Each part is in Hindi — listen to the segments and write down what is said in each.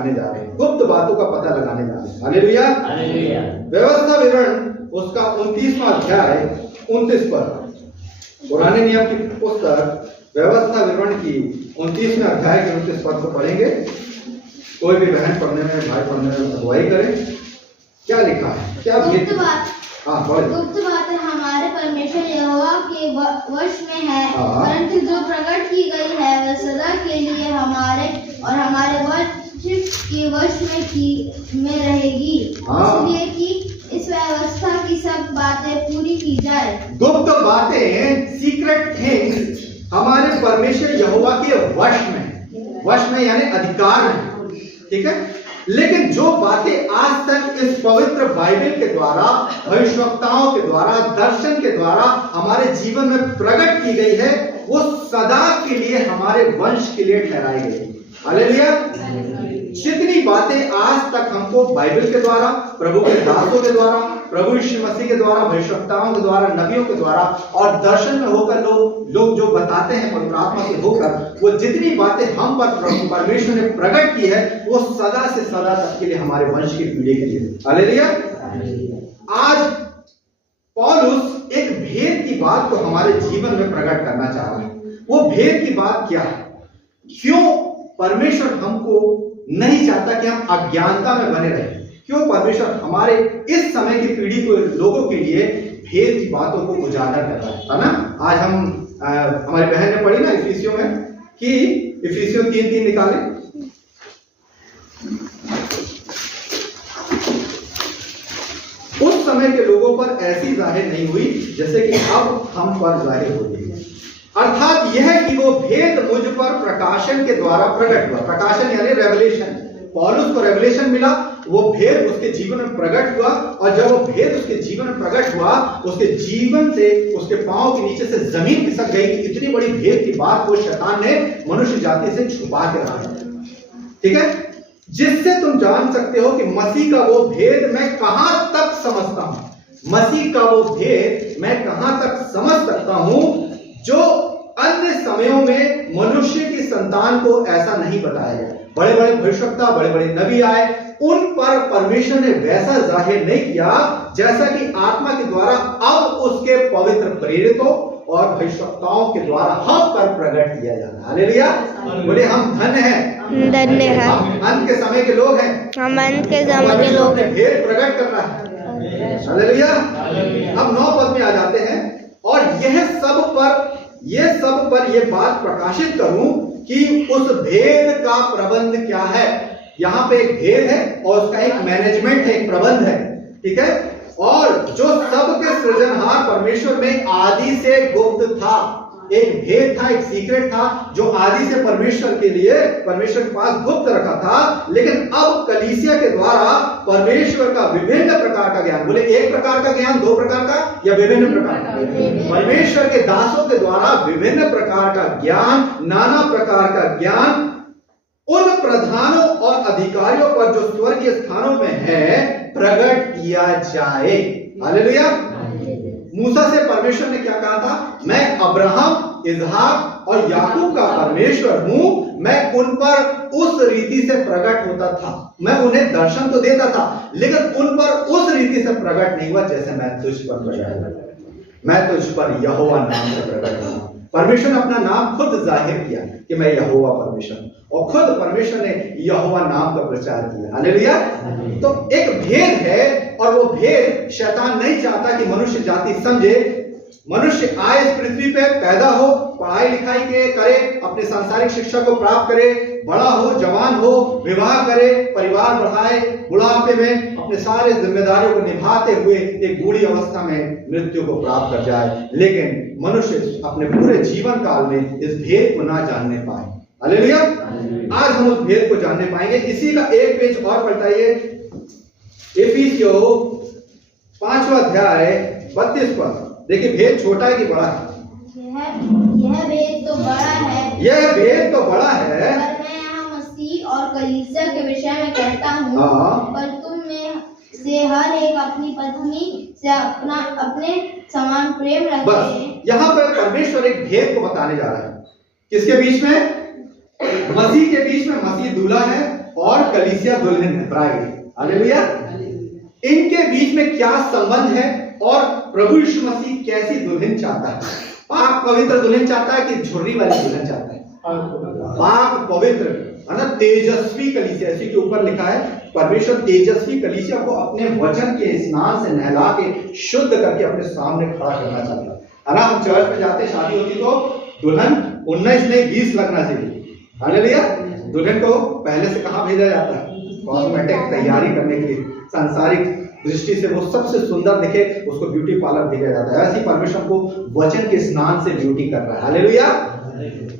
जानने जा रहे हैं, गुप्त बातों का पता लगाने जा रहे हैं। हालेलुया। व्यवस्था विवरण उसका 29वां अध्याय 29 पर, पुराने नियम की पुस्तक व्यवस्था विवरण की 29वें अध्याय के 29 पद को पढ़ेंगे। कोई भी बहन पढ़ने में, भाई पढ़ने में अगुवाई करें। क्या लिखा है, क्या गुप्त बात, हाँ गुप्त बातें हमारे परमेश्वर यहोवा के वश में है, परंतु जो प्रकट की गई है वह सदा के लिए हमारे और हमारे वंश के वश में रहेगी, इसलिए कि इस व्यवस्था की सब बातें पूरी की जाए। गुप्त बातें, सीक्रेट थिंग्स हमारे परमेश्वर यहोवा के वश में यानी अधिकार में, ठीक है। लेकिन जो बातें आज तक इस पवित्र बाइबल के द्वारा, भविष्यवक्ताओं के द्वारा, दर्शन के द्वारा हमारे जीवन में प्रकट की गई है, वो सदा के लिए हमारे वंश के लिए ठहराई गई। हालेलुया। जितनी बातें आज तक हमको बाइबल के द्वारा, प्रभु के दासों के द्वारा, प्रभु यीशु मसीह के द्वारा, भविष्यवक्ताओं के द्वारा, नबियों के द्वारा और दर्शन में होकर लोग जो बताते हैं पवित्र आत्मा से होकर, वो जितनी बातें हम पर प्रभु परमेश्वर ने प्रकट की है, वो सदा से सदा तक के लिए हमारे वंश की पीढ़ी के लिए। हालेलुया। आज पौलुस एक भेद की बात को हमारे जीवन में प्रकट करना चाह रहा है। वो भेद की बात क्या है? क्यों परमेश्वर हमको नहीं चाहता कि हम अज्ञानता में बने रहें? क्यों परमेश्वर हमारे इस समय की पीढ़ी को, लोगों के लिए भेद की बातों को उजागर कर रहा है ना? आज हम हमारी बहन ने पढ़ी ना इफिसियों में कि इफिसियों 3:3 निकाले। उस समय के लोगों पर ऐसी जाहिर नहीं हुई जैसे कि अब हम पर जाहिर हो रही है, अर्थात यह कि वो भेद मुझ पर प्रकाशन के द्वारा प्रकट हुआ। प्रकाशन यानी रेवलेशन। पौलुस को रेवलेशन मिला, वो भेद उसके जीवन में प्रकट हुआ, और जब वो भेद उसके जीवन में प्रकट हुआ, उसके जीवन से, उसके पांव के नीचे से जमीन खिसक गई कि इतनी बड़ी भेद की बात को शैतान ने मनुष्य जाति से छुपा के रखा। ठीक है, जिससे तुम जान सकते हो कि मसीह का वो भेद मैं कहां तक समझता हूं। मसीह का वो भेद मैं कहां तक समझ सकता हूं जो अन्य समयों में मनुष्य की संतान को ऐसा नहीं बताया गया। बड़े बड़े भविष्यवक्ता, बड़े बड़े नबी आए, उन पर परमेश्वर ने वैसा जाहिर नहीं किया जैसा कि आत्मा के द्वारा अब उसके पवित्र प्रेरितों और भविष्यवक्ताओं के द्वारा हम पर प्रकट किया जाता है। हालेलुया। बोले हम धन्य हैं, धन्य है, हम अंत के समय के लोग हैं, हम अंत के समय के लोग हैं। भेद प्रकट कर रहा है। हालेलुया। अब 9 पद में आ जाते हैं, और यह सब पर यह बात प्रकाशित करूं कि उस भेद का प्रबंध क्या है। यहां पे एक भेद है और उसका एक मैनेजमेंट है, एक प्रबंध है, ठीक है। और जो सबके सृजनहार परमेश्वर में आदि से गुप्त था, एक भेद था, एक सीक्रेट था जो आदि से परमेश्वर के लिए, परमेश्वर के पास गुप्त रखा था, लेकिन अब कलीसिया के द्वारा परमेश्वर का विभिन्न प्रकार का ज्ञान, बोले एक प्रकार का ज्ञान, 2 प्रकार का या विभिन्न प्रकार का, परमेश्वर के दासों के द्वारा विभिन्न प्रकार का ज्ञान, नाना प्रकार का ज्ञान उन प्रधानों और अधिकारियों पर जो स्वर्गीय स्थानों में है प्रकट किया जाए। हालेलुया। मूसा से परमेश्वर ने क्या कहा था? मैं अब्राहम, इजहाक और याकूब का परमेश्वर हूं, मैं उन पर उस रीति से प्रकट होता था, मैं उन्हें दर्शन तो देता था, लेकिन उन पर उस रीति से प्रकट नहीं हुआ जैसे मैं तुझ पर प्रकट, मैं तुझ पर यहोवा नाम से प्रकट हुआ। परमेश्वर ने अपना नाम खुद जाहिर किया कि मैं यहोवा परमेश्वर, और खुद परमेश्वर ने यहोवा नाम का प्रचार किया। हालेलुया। तो एक भेद है, और वो भेद शैतान नहीं चाहता कि मनुष्य जाति समझे। मनुष्य आए इस पृथ्वी पे, पैदा हो, पढ़ाई लिखाई करे, अपने सांसारिक शिक्षा को प्राप्त करे, बड़ा हो, जवान हो, विवाह करे, परिवार बढ़ाए, बुढ़ापे में अपने सारे जिम्मेदारियों को निभाते हुए एक बूढ़ी अवस्था में मृत्यु को प्राप्त कर जाए। लेकिन मनुष्य अपने पूरे जीवन काल में इस भेद को ना जानने पाए। हालेलुया। आज हम उस भेद को जानने पाएंगे। इसी का एक पेज और पलटाइए, इफिसियों 5वां अध्याय 32 पद। देखिए भेद छोटा है कि बड़ा है? यह भेद तो बड़ा है, यह भेद तो बड़ा है, पर मैं यहाँ मसीह और कलीसिया के विषय में कहता हूँ, पर तुम में से हर एक अपनी पत्नी से अपने समान प्रेम रखे। यहाँ पर परमेश्वर एक भेद को बताने जा रहा है। किसके बीच में? मसीह के बीच में। मसीह दूल्हा है और कलीसिया दुल्हन है, ब्राइड। हालेलुया। इनके बीच में क्या संबंध है और प्रभु यीशु मसीह कैसी दुल्हन चाहता है? पाक पवित्र दुल्हन चाहता है कि झुर्री वाली दुल्हन चाहता है? पाक पवित्र, है ना, तेजस्वी कलीसिया। इसी के ऊपर लिखा है परमेश्वर तेजस्वी कलीसिया को अपने वचन के स्नान से नहला के शुद्ध करके अपने सामने खड़ा करना चाहता है ना। हम चर्च में जाते, शादी होती तो दुल्हन 19 नहीं 20 लगना चाहिए। हालेलुया। दुल्हन को पहले से कहां भेजा जाता है? कॉस्मेटिक तैयारी करने के लिए, सांसारिक दृष्टि से वो सबसे सुंदर दिखे, उसको ब्यूटी पार्लर भेजा जाता है। ऐसे परमेश्वर को वचन के स्नान से ब्यूटी कर रहा है। हालेलुया।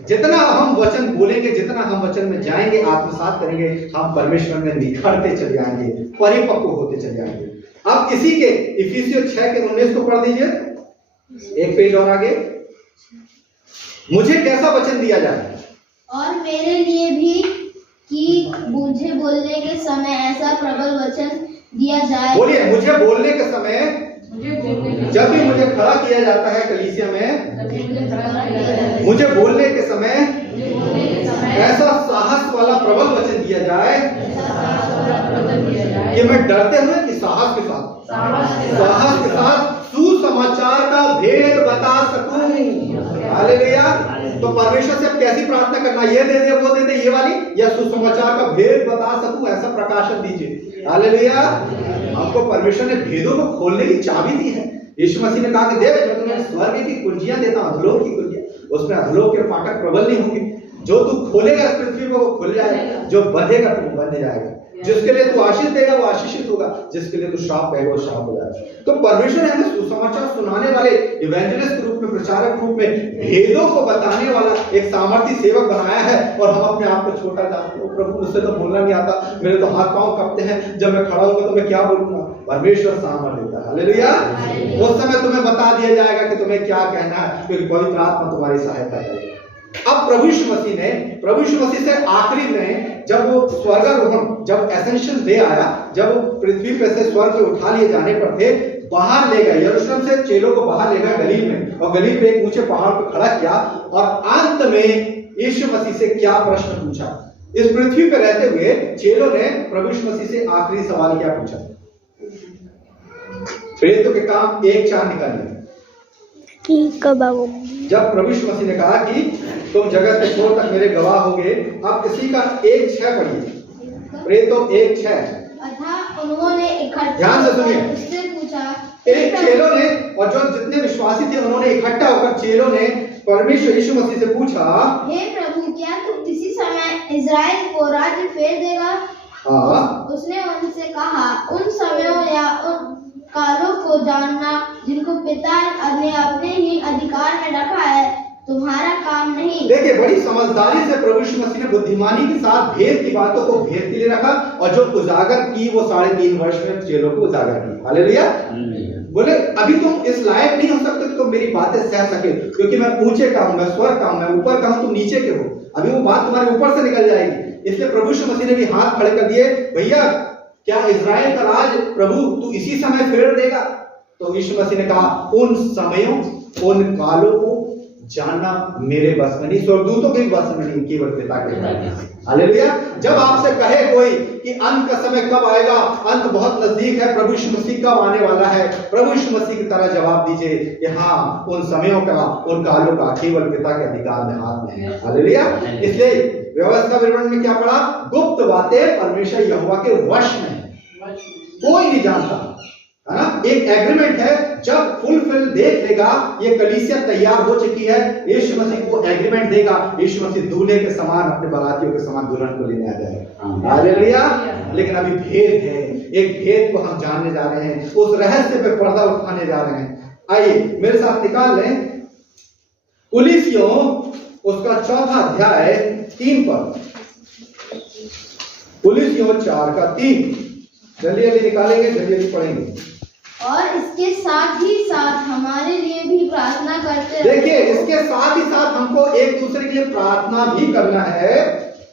जितना हम वचन बोलेंगे, जितना हम वचन में जाएंगे, आत्मसात करेंगे, हम परमेश्वर में निखरते चले जाएंगे, परिपक्व होते चले जाएंगे। अब इसी के इफिसियों 6 के 19 को पढ़ दीजिए, एक पेज और आगे। मुझे कैसा वचन दिया जाए? और मेरे लिए भी कि मुझे बोलने के समय ऐसा प्रबल वचन दिया जाए। बोलिए, मुझे बोलने के समय, जब भी मुझे खड़ा किया जाता है कलीसिया में, मुझे बोलने के समय ऐसा साहस वाला प्रबल वचन दिया जाए कि मैं डरते हुए कि साहस के साथ सुसमाचार का भेद बता सकूं। हालेलुया। तो परमेश्वर से अब कैसी प्रार्थना करना? ये दे दे, वो दे दे, ये वाली, या सुसमाचार का भेद बता सकूं, ऐसा प्रकाशन दीजिए। हालेलुया। हमको परमेश्वर ने भेदों को खोलने की चाबी दी है। यीशु मसीह ने कहा कि देख, मैं तुम्हें स्वर्ग की कुंजियां देता हूं, अधोलोक की कुंजियां, उसमें अधोलोक के फाटक प्रबल नहीं होंगे। जो तू खोलेगा इस पृथ्वी पर वो खुल जाएगा, जो बंधेगा तो वो बंध जाएगा। जिसके लिए तू आशीष देगा वो आशीषित होगा, जिसके लिए तू श्राप देगा वो श्राप हो जाएगा। तो परमेश्वर ने हमें सुसमाचार सुनाने वाले, इवेंजलिस्ट के रूप में, प्रचारक के रूप में, भेदों को बताने वाला एक सामर्थी सेवक बनाया है। और हम अपने आप को छोटा जानते हैं, प्रभु मुझसे तो बोलना नहीं आता, मेरे तो हाथ पांव कांपते हैं, जब मैं खड़ा होऊंगा तो मैं क्या बोलूंगा? परमेश्वर सामर्थ्य देता है। हालेलुया। उस समय तुम्हें बता दिया जाएगा कि तुम्हें क्या कहना है, क्योंकि पवित्र आत्मा तुम्हारी सहायता करेगा। अब प्रभु यीशु मसीह से आखिरी में जब वो स्वर्गारोहण, जब एसेंशियल डे आया, जब वो पृथ्वी पे से स्वर्ग पे उठा लिए जाने पर थे, बाहर ले गए, यरूशलेम से चेलों को बाहर ले गए गलील में, और गलील पे एक ऊंचे पहाड़ पर खड़ा किया, और अंत में यीशु मसीह से क्या प्रश्न पूछा? इस पृथ्वी पे रहते हुए चेलों ने प्रभु यीशु मसीह से आखिरी सवाल क्या पूछा? प्रेरितों के काम 1:4 निकालिए। जब प्रभु यीशु मसीह ने कहा कि तुम जगत के छोर तक मेरे गवाह होगे, आप इसी का 1:6 पढ़िए। प्रेरितों 1:6। अतः उन्होंने इकट्ठा ध्यान से सुनिए, उससे पूछा, एक चेलों ने, और जो जितने विश्वासी थे उन्होंने इकट्ठा होकर चेलों ने परमेश्वर यीशु मसीह से पूछा, हे प्रभु, क्या तू किसी समय इजराइल को राज्य फेर देगा? उसने उनसे कहा, उन समयों या उन कालों को जानना जिनको पिता ने अपने ही अधिकार में रखा है तुम्हारा काम नहीं। देखिए, बड़ी समझदारी से प्रभु यीशु मसीह ने बुद्धिमानी के साथ भेद की बातों को भेद के लिए रखा, और जो उजागर की वो 3.5 वर्ष में चेलों को उजागर की। हालेलुया। बोले, अभी तुम इस लायक नहीं हो सकते कि तुम मेरी बातें सह सके, क्योंकि मैं ऊंचे का हूं, मैं स्वर्ग का हूं, मैं ऊपर का हूं, तुम नीचे के हो। अभी वो बात तुम्हारे ऊपर से निकल जाएगी। इसलिए प्रभु यीशु मसीह ने भी हाथ खड़े कर दिए, भैया क्या इजराइल का राज प्रभु तू इसी समय फेर देगा? तो यीशु मसीह ने कहा, उन समयों, उन कालों को जानना मेरे बस में नहीं, स्वर्गदूतों के बस में नहीं, केवल पिता के बस। हालेलुया। जब आपसे कहे कोई कि अंत का समय कब आएगा, अंत बहुत नजदीक है, प्रभु यीशु मसीह कब आने वाला है, प्रभु यीशु मसीह की तरह जवाब दीजिए कि हाँ, उन समयों का, उन कालों का केवल पिता के अधिकार में, हाथ में है। हालेलुया। इसलिए व्यवस्था विवरण में क्या पढ़ा? गुप्त बातें परमेश्वर यहोवा के वश में है, कोई नहीं जानता, है ना। एक एग्रीमेंट है, जब फुलफिल देख लेगा, ये कलीसिया तैयार हो चुकी है, यीशु मसीह को एग्रीमेंट देगा, यीशु मसीह दूल्हे के समान, अपने बारातियों के समान दुल्हन को लेने आ जाएगा। हालेलुया। लेकिन अभी भेद है, एक भेद को हम जानने जा रहे हैं, उस रहस्य पे पर्दा उठाने जा रहे हैं। आइए मेरे साथ निकाल लें कुलीसियों उसका 4 अध्याय 3 पद, कुलीसियों 4:3। जल्दी जल्दी निकालेंगे, जल्दी जल्दी पढ़ेंगे। और इसके साथ ही साथ हमारे लिए भी प्रार्थना करते रहो। देखिए, इसके साथ ही साथ हमको एक दूसरे के लिए प्रार्थना भी करना है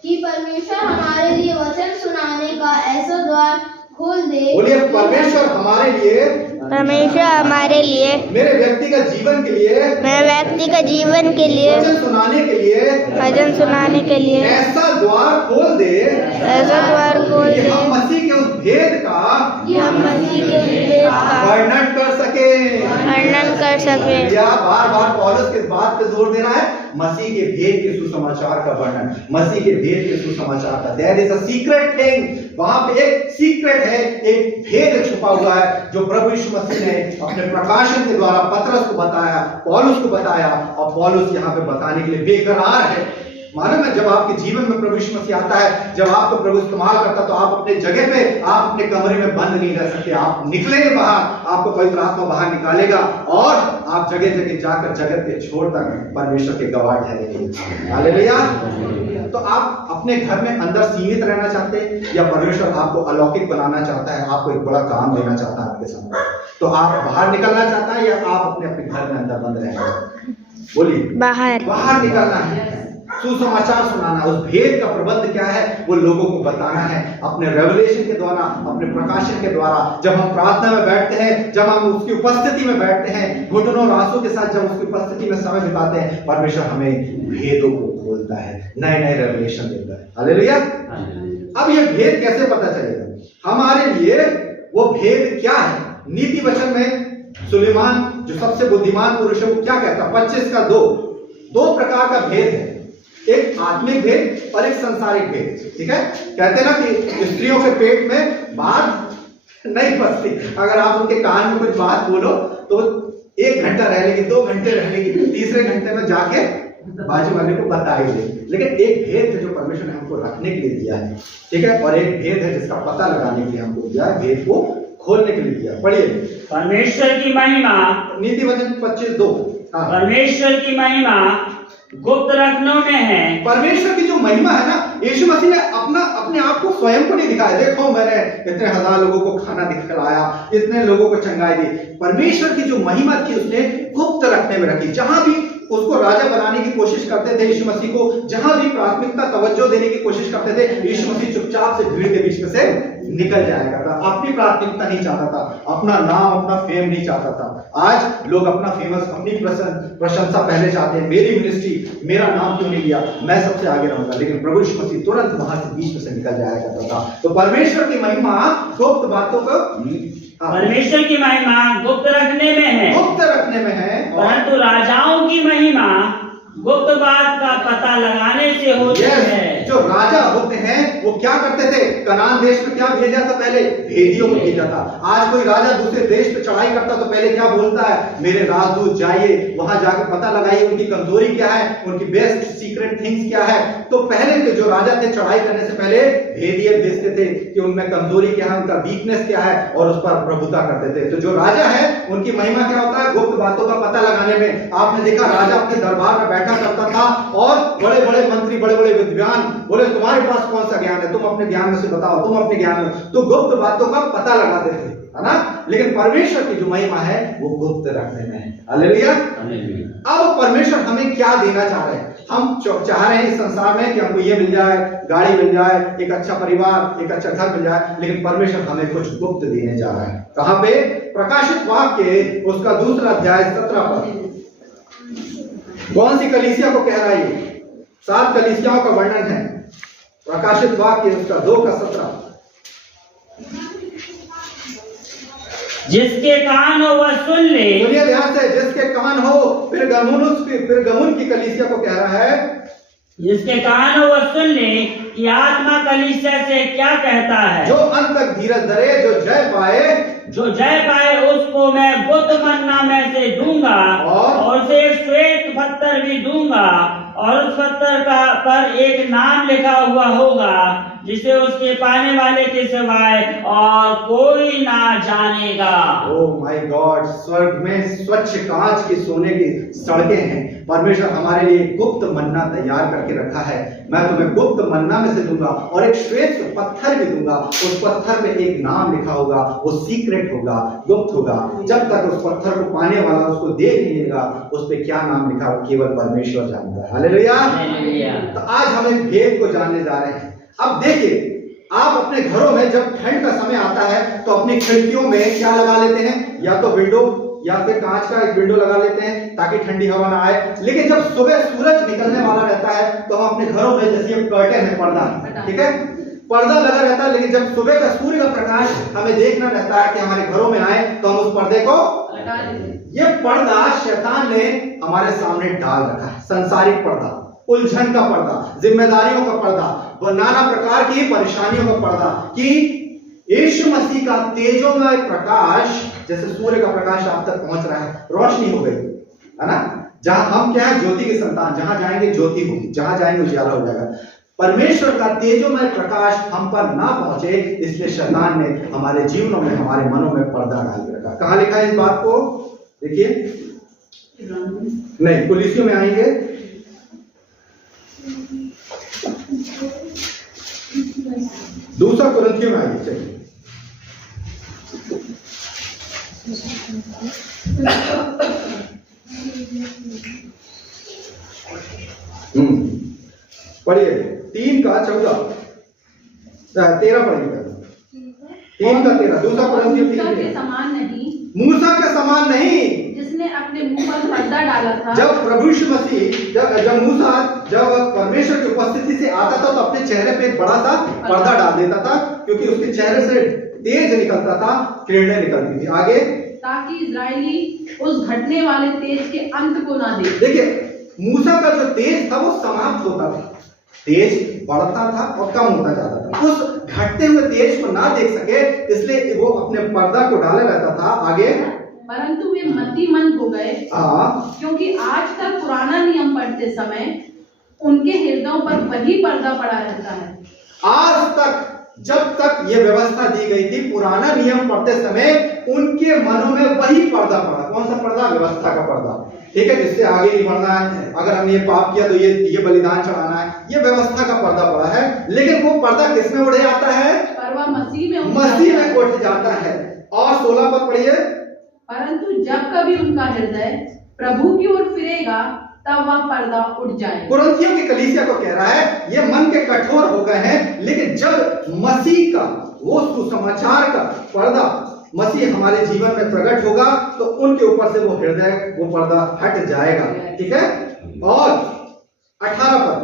कि परमेश्वर हमारे लिए वचन सुनाने का ऐसा द्वार खोल दे। बोलिए, परमेश्वर हमारे लिए परमेश्वर हमारे लिए, मेरे व्यक्तिगत जीवन के लिए, मेरे व्यक्ति का जीवन के लिए, वचन सुनाने के लिए भजन सुनाने के लिए ऐसा द्वार खोल दे ऐसा द्वार खोल कि दे हम मसीह के उस भेद का कि हम मसीह के भेद का वर्णन कर सके। वर्णन कर सके। या बार बार पौलुस किस बात पे जोर दे रहा है? मसीह के भेद के सुसमाचार का वर्णन, मसीह के भेद के सुसमाचार का। There is a secret thing, वहां पे एक सीक्रेट है, एक भेद छुपा हुआ है जो प्रभु यीशु मसीह ने अपने प्रकाशन के द्वारा पतरस को बताया, पौलुस को बताया, और पौलुस यहाँ पे बताने के लिए बेकरार है। मालूम है, जब आपके जीवन में प्रभु यीशु मसीह आता है, जब आपको प्रभु इस्तेमाल करता है, तो आप अपने जगह पे, आप अपने कमरे में बंद नहीं रह सकते। आप निकलेंगे बाहर, आपको पवित्र आत्मा बाहर निकालेगा और आप जगह जगह जाकर जगत के छोर तक परमेश्वर के गवाह ठहरेंगे। हालेलुया। तो आप अपने घर में अंदर सीमित रहना चाहते हैं या परमेश्वर आपको अलौकिक बनाना चाहता है, आपको एक बड़ा काम देना चाहता है आपके सामने, तो आप बाहर निकलना चाहता है या आप अपने अपने घर में अंदर बंद रहना चाहते हैं? बोलिए। बाहर निकलना है, सुसमाचार सुनाना, उस भेद का प्रबंध क्या है वो लोगों को बताना है, अपने रेवलेशन के द्वारा, अपने प्रकाशन के द्वारा। जब हम प्रार्थना में बैठते हैं, जब हम उसकी उपस्थिति में बैठते हैं, घुटनों और आंसू के साथ जब उसकी उपस्थिति में समय बिताते हैं, परमेश्वर हमें भेदों को खोलता है, नए नए रेवलेशन देता है। हालेलुया। अब ये भेद कैसे पता चलेगा हमारे लिए? वो भेद क्या है? नीति वचन में सुलेमान जो सबसे बुद्धिमान पुरुष है वो क्या कहता है? 25 का 2 प्रकार का भेद है, एक आत्मिक भेद और एक संसारिक भेद। ठीक है, कहते हैं ना कि स्त्रियों के पेट में बात नहीं फंसती, अगर आप उनके कान में कुछ बात बोलो तो 1 घंटा रह लेगी, 2 घंटे रह लेगी, तीसरे घंटे में जाके बाजू वाले को बता ही दे। लेकिन एक भेद है जो परमेश्वर ने हमको रखने के लिए दिया है, ठीक है, और एक भेद है जिसका पता लगाने के लिए हमको दिया है, भेद को खोलने के लिए दिया। पढ़िए। परमेश्वर की महिमा, नीति वचन 25:2। परमेश्वर की महिमा गुप्त रत्नों में है। परमेश्वर की जो महिमा है ना, यीशु मसीह ने अपने आप को स्वयं को नहीं दिखाया। देखो मैंने इतने हजार लोगों को खाना दिखलाया, इतने लोगों को चंगाई दी। परमेश्वर की जो महिमा थी उसने गुप्त रखने में रखी। जहां भी उसको राजा बनाने की कोशिश करते थे यीशु मसीह को, जहां भी प्राथमिकता तवज्जो देने की कोशिश करते थे, यीशु मसीह चुपचाप से भीड़ के बीच में से निकल जाया करता। अपनी प्राथमिकता नहीं चाहता था, अपना नाम, अपना फेम नहीं चाहता था। आज लोग अपना फेमस, अपनी प्रशंसा पहले चाहते हैं। मेरी मिनिस्ट्री, मेरा नाम क्यों नहीं लिया, मैं सबसे आगे रहूंगा। लेकिन प्रभु यीशु मसीह तुरंत वहां से बीच में से निकल जाया करता था। तो परमेश्वर की महिमा गुप्त बातों को, परमेश्वर की महिमा गुप्त रखने में है, गुप्त रखने में है, परंतु राजाओं की महिमा गुप्त बात का पता लगाने से होती है। जो राजा होते हैं वो क्या करते थे? कनान देश में क्या भेजा था? पहले भेदियों को भेजा था। आज कोई राजा दूसरे देश पे चढ़ाई करता तो पहले क्या बोलता है? मेरे राजदूत जाइए, वहां जाकर पता लगाइए उनकी कमजोरी क्या है, उनकी बेस्ट सीक्रेट थिंग्स क्या है। तो पहले के जो राजा थे चढ़ाई करने से पहले भेदिए भेजते थे कि उनमें कमजोरी क्या है, उनका वीकनेस क्या है, और उस पर प्रभुता करते थे। तो जो राजा है उनकी महिमा क्या होता है? गुप्त बातों का पता लगाने में। आपने देखा राजा अपने दरबार में बैठा करता था और बड़े बड़े मंत्री, बड़े बड़े विद्वान बोले तुम्हारे पास कौन सा ज्ञान है, तुम अपने ज्ञान में से बताओ, तुम अपने ज्ञान में, तो गुप्त बातों का पता लगाते थे, है ना। लेकिन परमेश्वर की जो महिमा है वो गुप्त रखने में है। हालेलुया। अब परमेश्वर हमें क्या देना चाह रहे हैं? हम चाह रहे हैं इस संसार में कि हमको ये मिल जाए, गाड़ी मिल जाए, एक अच्छा परिवार, एक अच्छा घर मिल जाए, लेकिन परमेश्वर हमें कुछ गुप्त देने जा रहा है। कहां पे? प्रकाशित वाक्य उसका 2 अध्याय 17 पद। कौन सी कलीसिया को कह रहा है? 7 कलीसियाओं का वर्णन है। प्रकाशित वाक्य उसका 2:17। जिसके कान हो वह सुन ले। सुनिए ध्यान से, जिसके कान हो। फिर गमुन की कलीसिया को कह रहा है, जिसके कान हो वह सुन ले कि आत्मा कलीसिया से क्या कहता है। जो अंत तक धीरज धरे, जो जय पाए उसको मैं गुप्त मन्ना में से दूंगा और उसे एक श्वेत पत्थर भी दूंगा, और उस पत्थर पर एक नाम लिखा हुआ होगा जिसे उसके पाने वाले के सिवाय और कोई ना जानेगा। ओह माय गॉड, स्वर्ग में स्वच्छ कांच के सोने की सड़कें हैं। परमेश्वर हमारे लिए गुप्त मन्ना तैयार करके रखा है। मैं तुम्हें गुप्त मन्ना में से दूंगा और एक श्वेत पत्थर भी दूंगा। उस पत्थर में एक नाम लिखा होगा, वो सीक्रेट होगा, गुप्त होगा। जब तक उस पत्थर को पाने वाला उसको देख नहीं लेगा, उस पे क्या नाम लिखा हो केवल परमेश्वर जानता है। हालेलुया। तो आज हम एक भेद को जानने जा रहे हैं। अब देखिए, आप अपने घरों में जब ठंड का समय आता है तो अपनी खिड़कियों में क्या लगा लेते हैं, या तो विंडो या फिर कांच का एक विंडो लगा लेते हैं ताकि ठंडी हवा ना आए। लेकिन जब सुबह सूरज निकलने वाला रहता है तो हम अपने घरों में, जैसे ये कर्टेन है, पर्दा, ठीक है, पर्दा लगा रहता है, लेकिन जब सुबह का सूर्य का प्रकाश हमें देखना रहता है कि हमारे घरों में आए तो हम उस पर्दे को हटा देते हैं। ये पर्दा शैतान ने हमारे सामने डाल रखा है, संसारिक पर्दा, उलझन का पर्दा, जिम्मेदारियों का पर्दा, नाना प्रकार की परेशानियों का पर्दा, कि यीशु मसीह का तेजोमय प्रकाश, जैसे सूर्य का प्रकाश आप तक पहुंच रहा है, रोशनी हो गई है ना। जहां हम क्या है, ज्योति के संतान, जहां जाएंगे ज्योति होगी, जहां जाएंगे उजाला हो जाएगा। परमेश्वर का तेजोमय प्रकाश हम पर ना पहुंचे, इसलिए शैतान ने हमारे जीवनों में, हमारे मनों में पर्दा डाल के रखा। कहां लिखा है इस बात को, देखिए, नहीं, कुलीसियों में आएंगे, दूसरा कुरिन्थियों में आइए, चलिए। पढ़िए 3:14 13 पढ़िएगा, 3:13, दूसरा कुरिन्थियों 3 के समान नहीं, मूसा के समान नहीं, जिसने अपने मुंह पर पर्दा डाला था। जब प्रभु यीशु मसीह, जब मूसा जब परमेश्वर की उपस्थिति से आता था तो अपने चेहरे पे एक बड़ा सा पर्दा डाल देता था, क्योंकि उसके चेहरे से तेज निकलता था, किरणें निकलती थी। आगे, ताकि इजरायली उस घटने वाले तेज के अंत को ना देखे। देखिए, मूसा का जो तेज था वो समाप्त होता था, तेज बढ़ता था और कम होता जाता था, उस घटते हुए तेज को ना देख सके, इसलिए वो अपने पर्दा को डाले रहता था। आगे, परंतु वे मतिमंद हो गए, क्योंकि आज तक पुराना नियम पढ़ते समय उनके हृदयों पर वही पर्दा पड़ा रहता है। आज तक, जब तक ये व्यवस्था दी गई थी, पुराना नियम पढ़ते समय उनके मनों में वही पर्दा पड़ा। कौन सा पर्दा? व्यवस्था का पर्दा, ठीक है, जिससे आगे नहीं बढ़ना है, अगर हमने ये पाप किया तो ये बलिदान चढ़ाना है, ये व्यवस्था का पर्दा पड़ा है। लेकिन वो पर्दा किसमें उड़ जाता है? पर वह मसीह में उठ जाता है। और 16 पद पढ़िए, परंतु जब कभी उनका हृदय प्रभु की ओर फिरेगा तब वह पर्दा उठ जाए। कुरिन्थियों की कलीसिया को कह रहा है, ये मन के कठोर हो गए हैं, लेकिन जब मसीह का वो सुसमाचार का पर्दा, मसीह हमारे जीवन में प्रकट होगा तो उनके ऊपर से वो हृदय, वो पर्दा हट जाएगा, ठीक है। और 18 पद,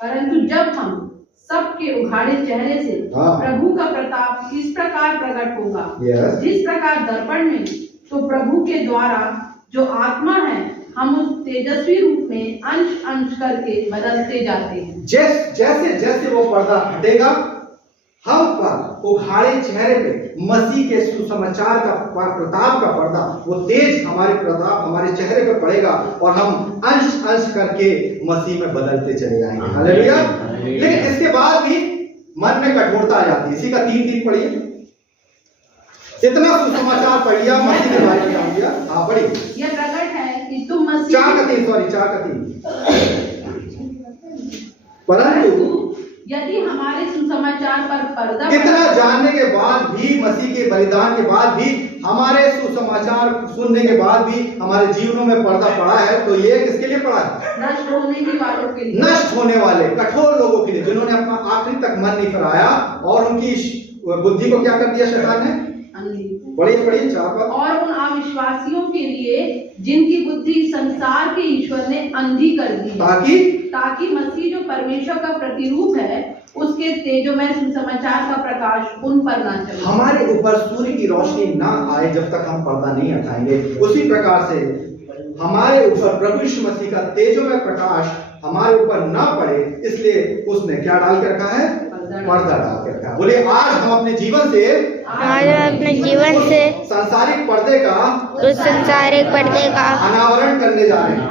परंतु जब हम सबके उघाड़े चेहरे से प्रभु का प्रताप इस प्रकार प्रकट होगा, जिस प्रकार दर्पण में, तो प्रभु के द्वारा जो आत्मा है, हम उस तेजस्वी रूप में अंश अंश करके बदलते जाते हैं। जैसे जैसे वो पर्दा हटेगा, हम पर उघाड़े चेहरे पे मसीह के सुसमाचार का प्रताप का पर्दा, वो तेज हमारे प्रताप हमारे चेहरे पे पड़ेगा और हम अंश अंश करके मसीह में बदलते चले जाएंगे। हालेलुया। लेकिन इसके बाद भी मन में कठोरता आ जाती है। इसी का 3 पढ़िए, इतना सुसमाचार पढ़ लिया, मसीह के बारे में जान लिया। हाँ, पढ़िए। यह प्रकट है कि तुम मसीह 4:3 परंतु यदि हमारे सुसमाचार पर पर्दा, इतना जानने के बाद भी, मसीह के बलिदान के बाद भी, हमारे सुसमाचार सुनने के बाद भी हमारे जीवनों में पर्दा पड़ा है, तो ये किसके लिए पड़ा है? नष्ट होने वालों के लिए, नष्ट होने वाले कठोर लोगों के लिए, जिन्होंने अपना आखिरी तक मन नहीं फिराया और उनकी बुद्धि को क्या कर दिया शैतान ने? पढ़िए 4 पद, और उन अविश्वासियों के लिए जिनकी बुद्धि संसार के ईश्वर ने अंधी कर दी, ताकि मसीह जो परमेश्वर का प्रतिरूप है, उसके तेजोमय सुसमाचार का प्रकाश उन पर ना चले। हमारे ऊपर सूर्य की रोशनी ना आए जब तक हम पर्दा नहीं हटाएंगे। उसी प्रकार से हमारे ऊपर प्रभु यीशु मसीह का तेजोमय प्रकाश हमारे ऊपर ना पड़े, इसलिए उसने क्या डाल के रखा है? पर्दा डाल के रखा है। बोले, आज हम अपने जीवन से सांसारिक पर्दे का, उस संसारिक पर्दे का अनावरण करने जा रहे हैं,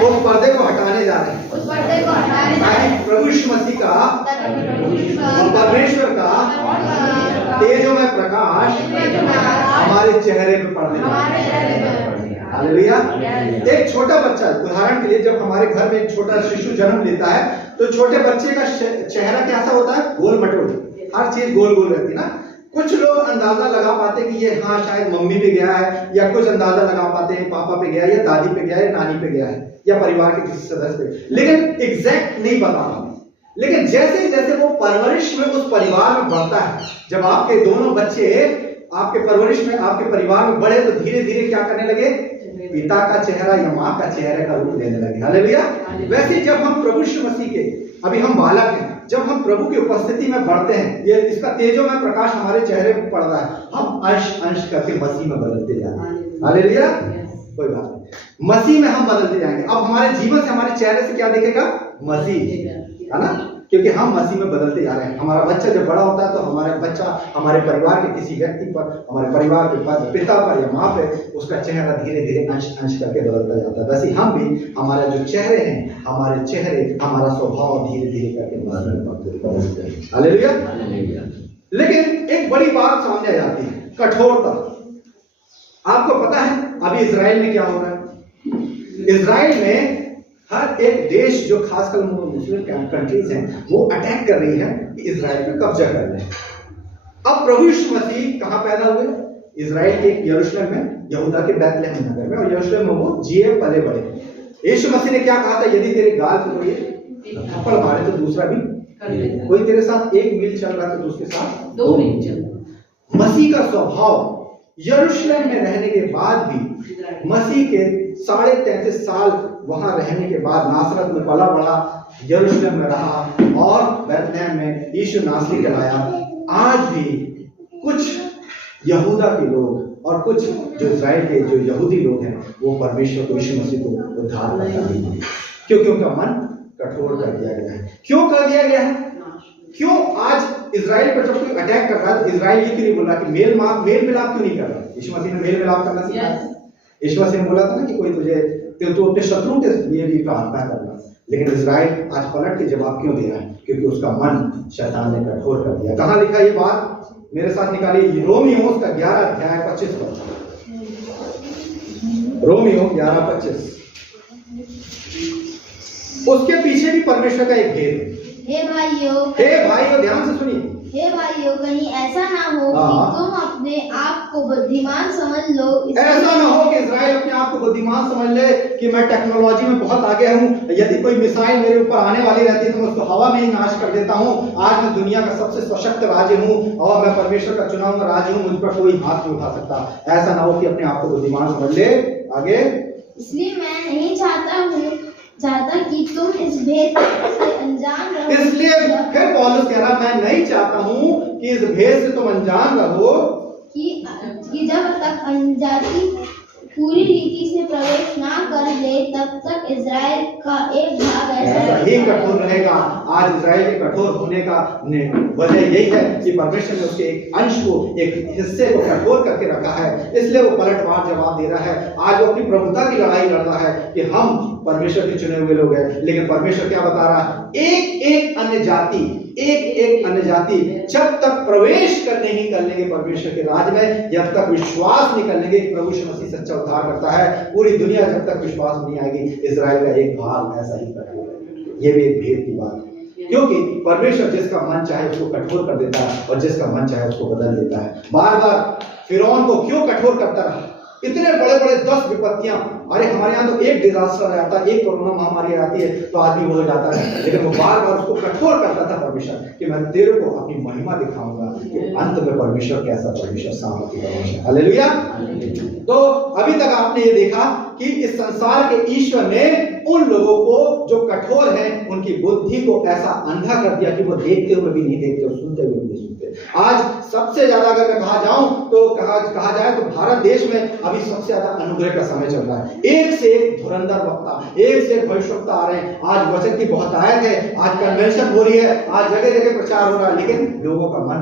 उस पर्दे को हटाने जा रहे हैं, ताकि प्रभु यीशु मसीह का, परमेश्वर का तेजोमय प्रकाश हमारे चेहरे पे पड़ने लगे। हालेलुया। एक छोटा बच्चा, उदाहरण के लिए, जब हमारे घर में एक छोटा शिशु जन्म लेता है तो छोटे बच्चे का चेहरा कैसा होता है? गोल मटोल, हर चीज गोल गोल रहती है ना। कुछ लोग अंदाजा लगा पाते कि ये हाँ शायद मम्मी पे गया है, या कुछ अंदाजा लगा पाते हैं पापा पे गया है, या दादी पे गया है, या नानी पे गया है, या परिवार के किसी सदस्य पे, लेकिन एग्जैक्ट नहीं पता। लेकिन जैसे जैसे वो परवरिश में उस परिवार में बढ़ता है, जब आपके दोनों बच्चे आपके परवरिश में आपके परिवार में बढ़े, तो धीरे धीरे क्या करने लगे, पिता का चेहरा या माँ का चेहरे का रूप लेने लगे। हालेलुया। वैसे जब हम प्रभु यीशु मसीह के, अभी हम बालक हैं, जब हम प्रभु की उपस्थिति में बढ़ते हैं, ये इसका तेजोमय प्रकाश हमारे चेहरे पर पड़ रहा है, हम अंश अंश करके मसीह में बदलते जा रहे हैं। हालेलुया। कोई बात नहीं, मसीह में हम बदलते जाएंगे। अब हमारे जीवन से, हमारे चेहरे से क्या दिखेगा, मसीह, है ना, क्योंकि हम मसीह में बदलते जा रहे हैं। हमारा बच्चा जब बड़ा होता है तो हमारा बच्चा हमारे परिवार के किसी व्यक्ति पर, हमारे परिवार के पिता पर या माँ पे, उसका चेहरा धीरे धीरे अंश अंश करके बदलता जाता है। वैसे हम भी, हमारे जो चेहरे हैं, हमारे चेहरे, हमारा स्वभाव धीरे धीरे करके बदलते हैं। हालेलुया। लेकिन एक बड़ी बात सामने आ जाती है, कठोरता। आपको पता है अभी इजराइल में क्या हो रहा है? इजराइल में हर एक देश, जो खासकर मुस्लिम कंट्रीज हैं, वो अटैक कर रही है कि इजराइल पे कब्जा कर ले। अब प्रभु यीशु मसीह कहाँ पैदा हुए? इजराइल के यरूशलेम में, यहूदा के बैतलहम नगर में, और यरूशलेम में वो जिए पले बड़े। यीशु मसीह ने क्या कहा था, यदि तेरे गाल पे कोई थप्पड़ मारे तो दूसरा भी, कोई तेरे साथ 1 मील चल रहा है तो उसके साथ 2 मील चल। मसीह का स्वभाव यरूशलेम में रहने के बाद भी, मसीह के 33.5 साल वहां रहने के बाद, नासरत में पला बड़ा, यरूशलेम में रहा और बैतलहम में यीशु नासरी कहलाया। आज भी कुछ यहूदा के लोग और कुछ जो इजराइल के जो यहूदी लोग हैं, वो परमेश्वर को, यीशु मसीह को उद्धार करता नहीं, क्योंकि उनका मन कठोर कर दिया गया है। क्यों कर दिया गया है? क्यों आज इजराइल पर जब कोई अटैक कर रहा है, इजराइल ये क्यों नहीं बोल रहा कि मेल मिलाप क्यों नहीं कर रहा? यीशु मसीह ने मेल मिलाप करना सिखाया। यीशु मसीह ने बोला था ना कि कोई तुझे, तो अपने शत्रुओं के लिए भी प्रार्थना करना। लेकिन इजराइल आज पलट के जवाब क्यों दे रहा है? क्योंकि उसका मन शैतान ने कठोर कर दिया। कहां लिखा ये बात? मेरे साथ निकालिए, रोमियो का 11 अध्याय 25 पद। रोमियो 11:25। उसके पीछे भी परमेश्वर का एक भेद है। हे भाइयों, ध्यान से सुनिए। हे भाइयों, कहीं ऐसा ना हो कि तुम अपने आप को बुद्धिमान समझ लो। ऐसा ना हो कि इजराइल अपने आप को बुद्धिमान समझ ले कि मैं टेक्नोलॉजी में बहुत आगे हूँ, यदि कोई मिसाइल मेरे ऊपर आने वाली रहती है तो मैं उसको हवा में ही नाश कर देता हूँ। आज मैं दुनिया का सबसे सशक्त राज्य हूँ और मैं परमेश्वर का चुना हुआ राज्य हूँ, मुझ पर कोई हाथ नहीं उठा सकता। ऐसा ना हो कि अपने आप को बुद्धिमान समझ ले। आगे, इसलिए मैं नहीं चाहता कि तुम इस भेद से अनजान रहो। इसलिए फिर पौलुस कह रहा, मैं नहीं चाहता हूँ कि इस भेद से तुम अनजान रहो कि जब तक अनजाति पूरी रीति से प्रवेश ना कर ले, तब तक इजराइल का एक भाग ऐसा ही कठोर रहेगा। आज इजराइल के कठोर होने का वजह यही है कि परमेश्वर ने उसके एक अंश को, एक हिस्से को कठोर करके रखा है, इसलिए वो पलटवार जवाब दे रहा है। आज वो अपनी प्रभुता की लड़ाई लड़ रहा है कि हम परमेश्वर के चुने हुए लोग हैं। लेकिन परमेश्वर क्या बता रहा है? एक एक अन्य जाति जब तक प्रवेश नहीं कर लेंगे परमेश्वर के राज में, जब तक विश्वास नहीं कर लेंगे कि प्रभु यीशु मसीह सच्चा उद्धार करता है, पूरी दुनिया जब तक विश्वास नहीं आएगी, इजराइल का एक भाग ऐसा ही कठोर। ये भी एक भेद की बात है, क्योंकि परमेश्वर जिसका मन चाहे उसको कठोर कर देता है और जिसका मन चाहे उसको बदल देता है। बार बार फिरौन को क्यों कठोर करता रहा? इतने बड़े बड़े 10 विपत्तियां, अरे हमारे यहाँ तो एक डिजास्टर आता है, एक कोरोना महामारी आती है तो आदमी हो जाता है, लेकिन वो बार बार उसको कठोर करता था परमेश्वर कि मैं तेरे को अपनी महिमा दिखाऊंगा कि अंत में परमेश्वर कैसा परमेश्वर, सामर्थ्य परमेश्वर। हालेलुया। तो अभी तक आपने ये देखा कि इस संसार के ईश्वर ने उन लोगों को जो कठोर हैं, उनकी बुद्धि को ऐसा अंधा कर दिया कि वो देखते हुए भी नहीं देखते और सुनते हुए भी नहीं सुनते। आज सबसे ज्यादा अगर मैं कहा जाऊं तो कहा जाए तो भारत देश में अभी सबसे ज्यादा अनुग्रह का समय चल रहा है। एक से एक धुरंधर वक्ता, एक से एक भविष्यवक्ता आ रहे हैं। आज वचन की बहुत आयत है, आज कन्वेंशन हो रही है, आज जगह जगह प्रचार हो रहा है, लेकिन लोगों का मन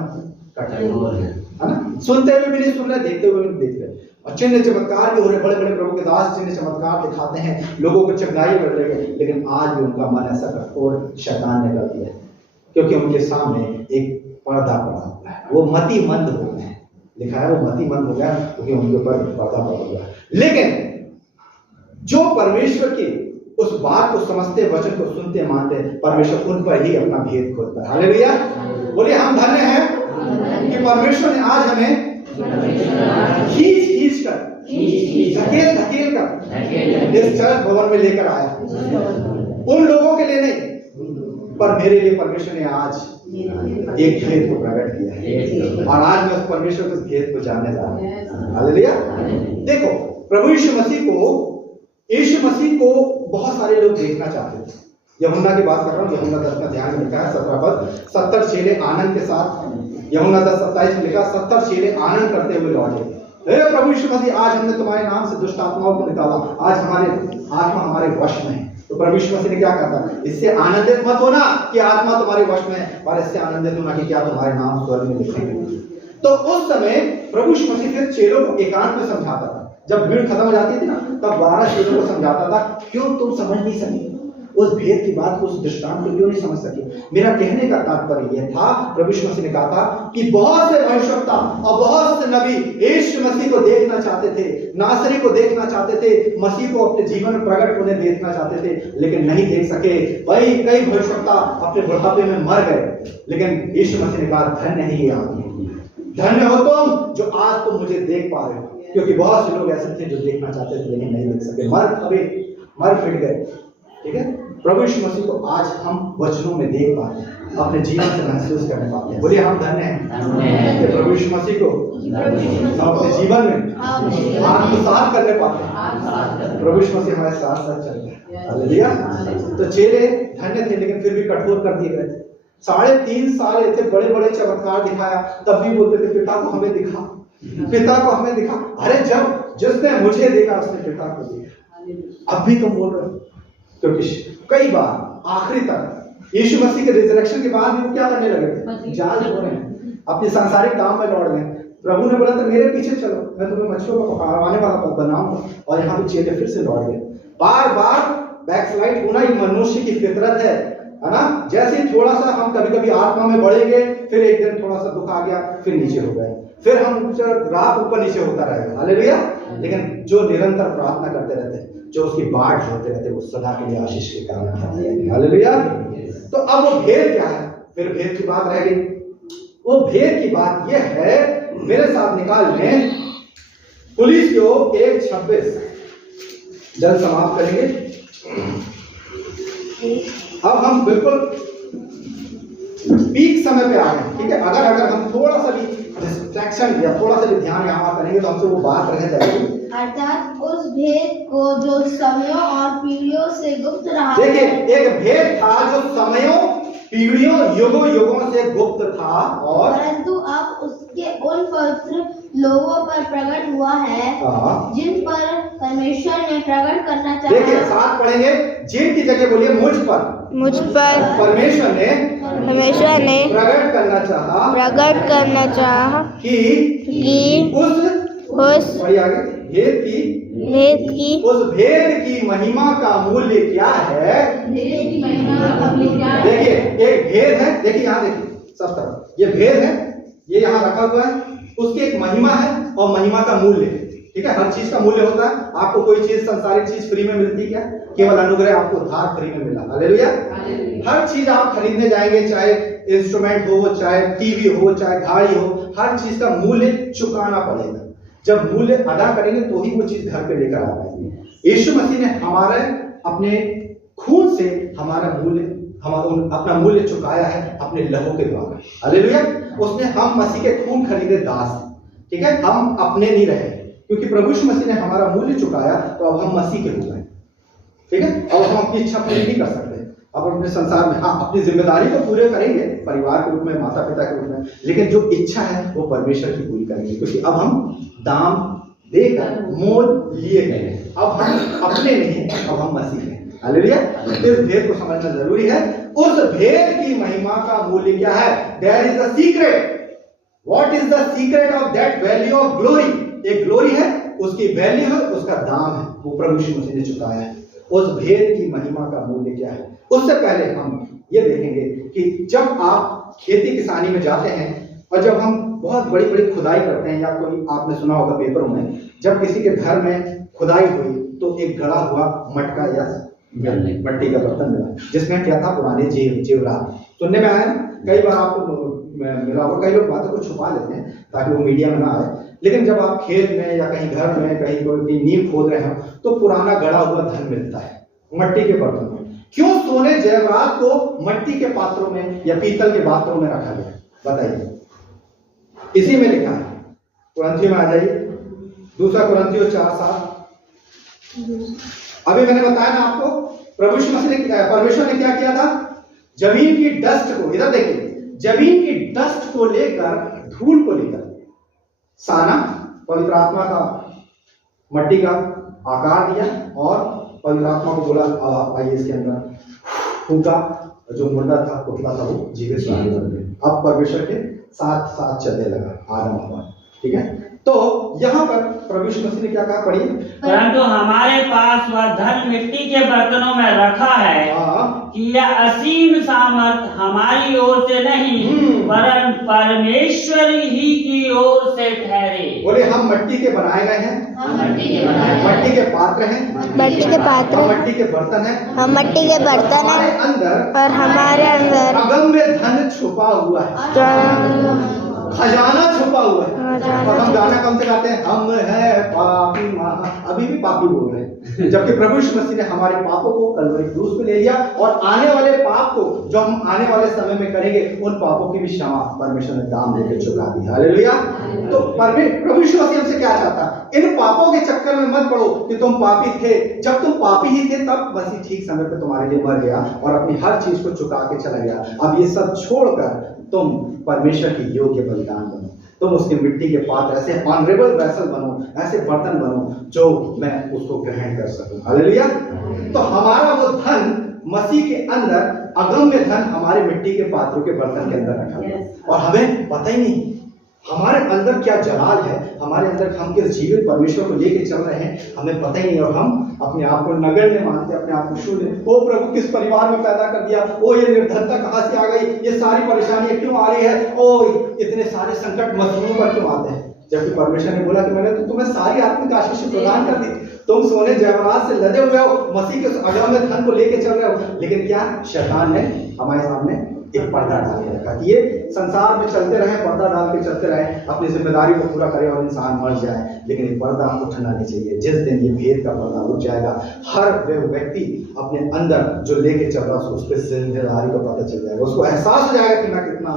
कठोर है ना, सुनते हुए भी नहीं सुन रहे, देखते हुए भी नहीं देख रहे। और चिन्ह चमत्कार भी हो रहे, बड़े बड़े प्रभु के दास चिन्ह चमत्कार दिखाते हैं, लोगों को चंगाई कर रहे हैं, लेकिन आज भी उनका मन ऐसा कठोर शैतान ने कर दिया है, क्योंकि उनके सामने एक पर्दा पड़ा हुआ है। वो मति मंद हो गए, लिखा है वो मति मंद हो गया क्योंकि उनके ऊपर पर्दा पड़ा हुआ है। लेकिन जो परमेश्वर की उस बात को समझते, वचन को सुनते, मानते, परमेश्वर उन पर ही अपना भेद खोलता है। हालेलुया। बोलिए हम धन्य हैं कि परमेश्वर ने आज हमें खींच कर, धकेल कर इस चर्च भवन में लेकर आया। उन लोगों के लिए नहीं, पर मेरे लिए परमेश्वर ने आज एक भेद को प्रकट किया है और आज मैं उस परमेश्वर के भेद को जानने जा रहा हूं। हालेलुया। देखो, प्रभु यीशु मसीह को बहुत सारे लोग देखना चाहते थे। यूहन्ना की बात कर रहा हूँ, यूहन्ना 10 का ध्यान में लिखा है 17 पद, 70 चेले आनंद के साथ, यूहन्ना 10:27 में लिखा 70 चेले आनंद करते हुए लौटे। हे प्रभु यीशु मसीह, आज हमने तुम्हारे नाम से दुष्ट आत्माओं को निकाला, आज हमारे आत्मा हमारे वश में है। तो प्रभु यीशु मसीह ने क्या कहा? इससे आनंदित मत होना कि आत्मा तुम्हारे वश में है, और इससे आनंदित होना कि क्या तुम्हारे नाम स्वर्ग में लिखे हैं। तो उस समय प्रभु यीशु मसीह फिर चेलों को एकांत में समझाता था। जब भीड़ खत्म हो जाती थी ना, तब 12 चेलों को समझाता था, क्यों तुम समझ नहीं सके उस भेद की बात को, उस दृष्टांत को क्यों नहीं समझ सके? मेरा कहने का तात्पर्य यह था, प्रभु यीशु मसीह ने कहा था कि बहुत से भविष्यवक्ता और बहुत से नबी यीशु मसीह को देखना चाहते थे, नासरी को देखना चाहते थे, मसीह को अपने जीवन में प्रकट होने देखना चाहते थे, लेकिन नहीं देख सके। वही कई भविष्यवक्ता अपने बुढ़ापे में मर गए, लेकिन यीशु मसीह ने कहा, धन्य है ये आदमी, धन्य हो तुम जो आज तुम मुझे देख पा रहे हो। क्योंकि बहुत से लोग ऐसे थे जो देखना चाहते थे लेकिन नहीं देख सके, मर फिट गए। ठीक है, प्रभु यीशु मसीह को आज हम वचनों में देख पाते हैं, अपने जीवन से महसूस करने पाते हैं। बोलिए हम धन्य हैं प्रभु यीशु मसीह को हम अपने जीवन में आत्मसात करने पाते हैं। प्रभु यीशु मसीह हमारे साथ साथ चलते हैं। हालेलुया। तो चेले धन्य थे, लेकिन फिर भी कठोर कर दिए गए थे। 3.5 साल ऐसे बड़े बड़े चमत्कार दिखाया, तब भी बोलते थे पिता को हमें दिखा, पिता को हमें दिखा। अरे जब जिसने मुझे देखा उसने पिता को देखा। अब भी तुम बोल रहे हो, क्योंकि कई बार आखिरी तक यीशु मसीह के रिजरेक्शन के बाद भी वो क्या करने लगे? जाल हो रहे हैं, अपने सांसारिक काम में लौट गए। प्रभु ने बोला था मेरे पीछे चलो, मैं तुम्हें मछलियों को पकड़वाने वाला बनाऊंगा, और यहाँ पे चेले फिर से लौट गए। बार बार बैकस्लाइड होना ही मनुष्य की फितरत है ना। जैसे ही थोड़ा सा हम कभी कभी आत्मा में बढ़ेंगे, फिर एक दिन थोड़ा सा दुख आ गया, फिर नीचे हो गए, फिर हम रात ऊपर नीचे होता रहेगा। हालेलुया। लेकिन जो निरंतर प्रार्थना करते रहते हैं, जो उसकी बाट होते रहते, वो सदा के लिए आशीष के कारण है। हालेलुया। तो अब वो भेद क्या है? फिर भेद की बात रह गई। वो भेद की बात यह है, मेरे साथ निकाल लें कुलिस्सियों 1:26, जल्द समाप्त करेंगे। अब हम बिल्कुल पीक समय पे आ गए। ठीक है, अगर हम थोड़ा सा भी डिस्ट्रैक्शन या थोड़ा सा भी ध्यान यहाँ करेंगे तो हमसे वो बात रह जाएगी। अर्थात उस भेद को जो समयों और पीढ़ियों से गुप्त रहा। देखिए, एक भेद था जो समयों, पीढ़ियों, युगों से गुप्त था, और परंतु अब उसके उन पवित्र लोगों पर प्रकट हुआ है जिन पर परमेश्वर ने प्रकट करना चाहा। देखिए, साथ पढ़ेंगे, जिन की जगह बोलिए मुझ पर परमेश्वर ने प्रकट करना चाहा कि उस भेद की महिमा का मूल्य क्या है। देखिए, एक भेद है, देखिए यहाँ देखिए सब तरफ ये भेद है, ये यहाँ रखा हुआ है, उसकी एक महिमा है और महिमा का मूल्य। ठीक है, हर चीज का मूल्य होता है। आपको कोई चीज, संसारिक चीज फ्री में मिलती क्या? केवल अनुग्रह आपको उद्धार फ्री में मिला। हालेलुया। हर चीज आप खरीदने जाएंगे, चाहे इंस्ट्रूमेंट हो, चाहे टीवी हो, चाहे गाड़ी हो, हर चीज का मूल्य चुकाना पड़ेगा। जब मूल्य अदा करेंगे तो ही वो चीज घर पे लेकर आ पाएंगे। यीशु मसीह ने हमारे अपने खून से अपना मूल्य चुकाया है, अपने लहू के द्वारा। हालेलुया। उसने हम मसीह के खून खरीदे दास। ठीक है, हम अपने नहीं रहे, क्योंकि प्रभु यीशु मसीह ने हमारा मूल्य चुकाया, तो अब हम मसीह के हो गए। ठीक है, अब हम अपनी इच्छा पूरी नहीं कर सकते। अब अपने संसार में अपनी जिम्मेदारी को पूरे करेंगे, परिवार के रूप में, माता पिता के रूप में, लेकिन जो इच्छा है वो परमेश्वर की पूरी करेंगे, क्योंकि अब हम दाम देकर मोल लिए गए हैं। अब हम अपने नहीं, अब हम मसीह हैं। हालेलुया। इस भेद को समझना जरूरी है। उस भेद की महिमा का मूल्य क्या है? There is the secret. What is the secret of that value of glory? एक ग्लोरी है, उसकी वैल्यू है, उसका दाम है, वो प्रभु यीशु मसीह ने चुकाया है। उस भेद की महिमा का मूल्य क्या है? उससे पहले हम ये देखेंगे कि जब आप खेती किसानी में जाते हैं और जब हम बहुत बड़ी बड़ी खुदाई करते हैं, या कोई आपने सुना होगा पेपरों में, जब किसी के घर में खुदाई हुई तो एक गड़ा हुआ मटका या मट्टी का बर्तन मिला, जिसमें क्या था? पुराने जेवरात। सुनने में आया, कई बार आपको मिला होगा। कई लोग बातों को छुपा लेते हैं ताकि वो मीडिया में ना आए, लेकिन जब आप खेत में या कहीं घर में कहीं कोई नींव खोद रहे हो तो पुराना गड़ा हुआ धन मिलता है, मट्टी के बर्तन में। क्यों सोने जेवरात को मट्टी के पात्रों में या पीतल के पात्रों में रखा गया? बताइए। इसी में लिखा है, कुरिन्थियों में आ जाइए, दूसरा कुरिन्थियों 4:7। अभी मैंने बताया ना आपको, परमेश्वर ने क्या किया था? जमीन की डस्ट को, इधर देखिए, जमीन की डस्ट को लेकर, धूल को लेकर साना पवित्र आत्मा का मट्टी का आकार दिया और पवित्र आत्मा को बोला अब आइए इसके अंदर फूका, जो मुंडा था पुतला था वो जीवित प्राणी बन गए। अब परमेश्वर के साथ साथ चलने लगा आदम हवा। ठीक है, तो यहाँ पर प्रभु यीशु मसीह ने क्या कहा? पढ़िए। परंतु हमारे पास वह धन मिट्टी के बर्तनों में रखा है कि यह असीम सामर्थ हमारी ओर से नहीं वरन परमेश्वर ही की ओर से ठहरे। बोले हम मट्टी के बनाए गए हैं, मट्टी के पात्र हैं, मट्टी के पात्र, हम मट्टी के बर्तन हैं, हम मट्टी के बर्तन हमारे हैं अंदर और हमारे अंदर अगम्य धन छुपा हुआ है, खजाना छुपा हुआ है। और हम गाना कौन से गाते हैं? हम है पापी महा, अभी भी पापी बोल रहे हैं, जबकि प्रभु यीशु मसीह ने हमारे पापों को कलवरी क्रूस पे ले लिया और आने वाले पाप को जो हम आने वाले समय में करेंगे उन पापों की भी क्षमा परमेश्वर ने दाम देकर चुका दी। हालेलुया। तो प्रभु यीशु मसीह हमसे क्या चाहता? इन पापों के चक्कर में मत पड़ो कि तुम पापी थे। जब तुम पापी ही थे तब मसीह ठीक समय पे तुम्हारे लिए मर गया और अपनी हर चीज को चुका के चला गया। अब ये सब छोड़कर तुम परमेश्वर की योग्य बलिदान बनो, तुम उसके मिट्टी के पात्र, ऐसे ऑनरेबल वेसल बनो, ऐसे बर्तन बनो जो मैं उसको ग्रहण कर सकूं। हालेलुया। तो हमारा वो धन मसीह के अंदर, अगम्य धन हमारे मिट्टी के पात्रों के बर्तन के अंदर रखा है और हमें पता ही नहीं हमारे अंदर क्या जलाल है, हमारे अंदर हम किस जीवित परमेश्वर को लेके चल रहे हैं, हमें पता ही नहीं। और हम अपने आप को नगण्य मानते, अपने आप को शून्य। ओ प्रभु, किस परिवार में पैदा कर दिया, ओ ये निर्धनता कहाँ से आ गई, ये सारी परेशानियां क्यों आ रही है, ओ इतने सारे संकट मसीहों पर क्यों आते हैं? जबकि परमेश्वर ने बोला कि मैंने तो तुम्हें सारी आत्मिक आशीष प्रदान कर दी, तुम सोने जेवरात से लदे हुए हो, मसीह के अगम्य धन को लेके चल रहे हो। लेकिन क्या शैतान ने हमारे सामने एक पर्दा डाल के रखा कि ये संसार में चलते रहे, पर्दा डाल के चलते रहे, अपनी जिम्मेदारी को पूरा करे और इंसान मर जाए। लेकिन ये पर्दा उठना नहीं चाहिए। जिस दिन ये भेद का पर्दा उठ जाएगा, हर व्यक्ति अपने अंदर जो लेके चल रहा है उसके जिम्मेदारी को पता चल जाएगा, उसको एहसास हो जाएगा कि मैं कितना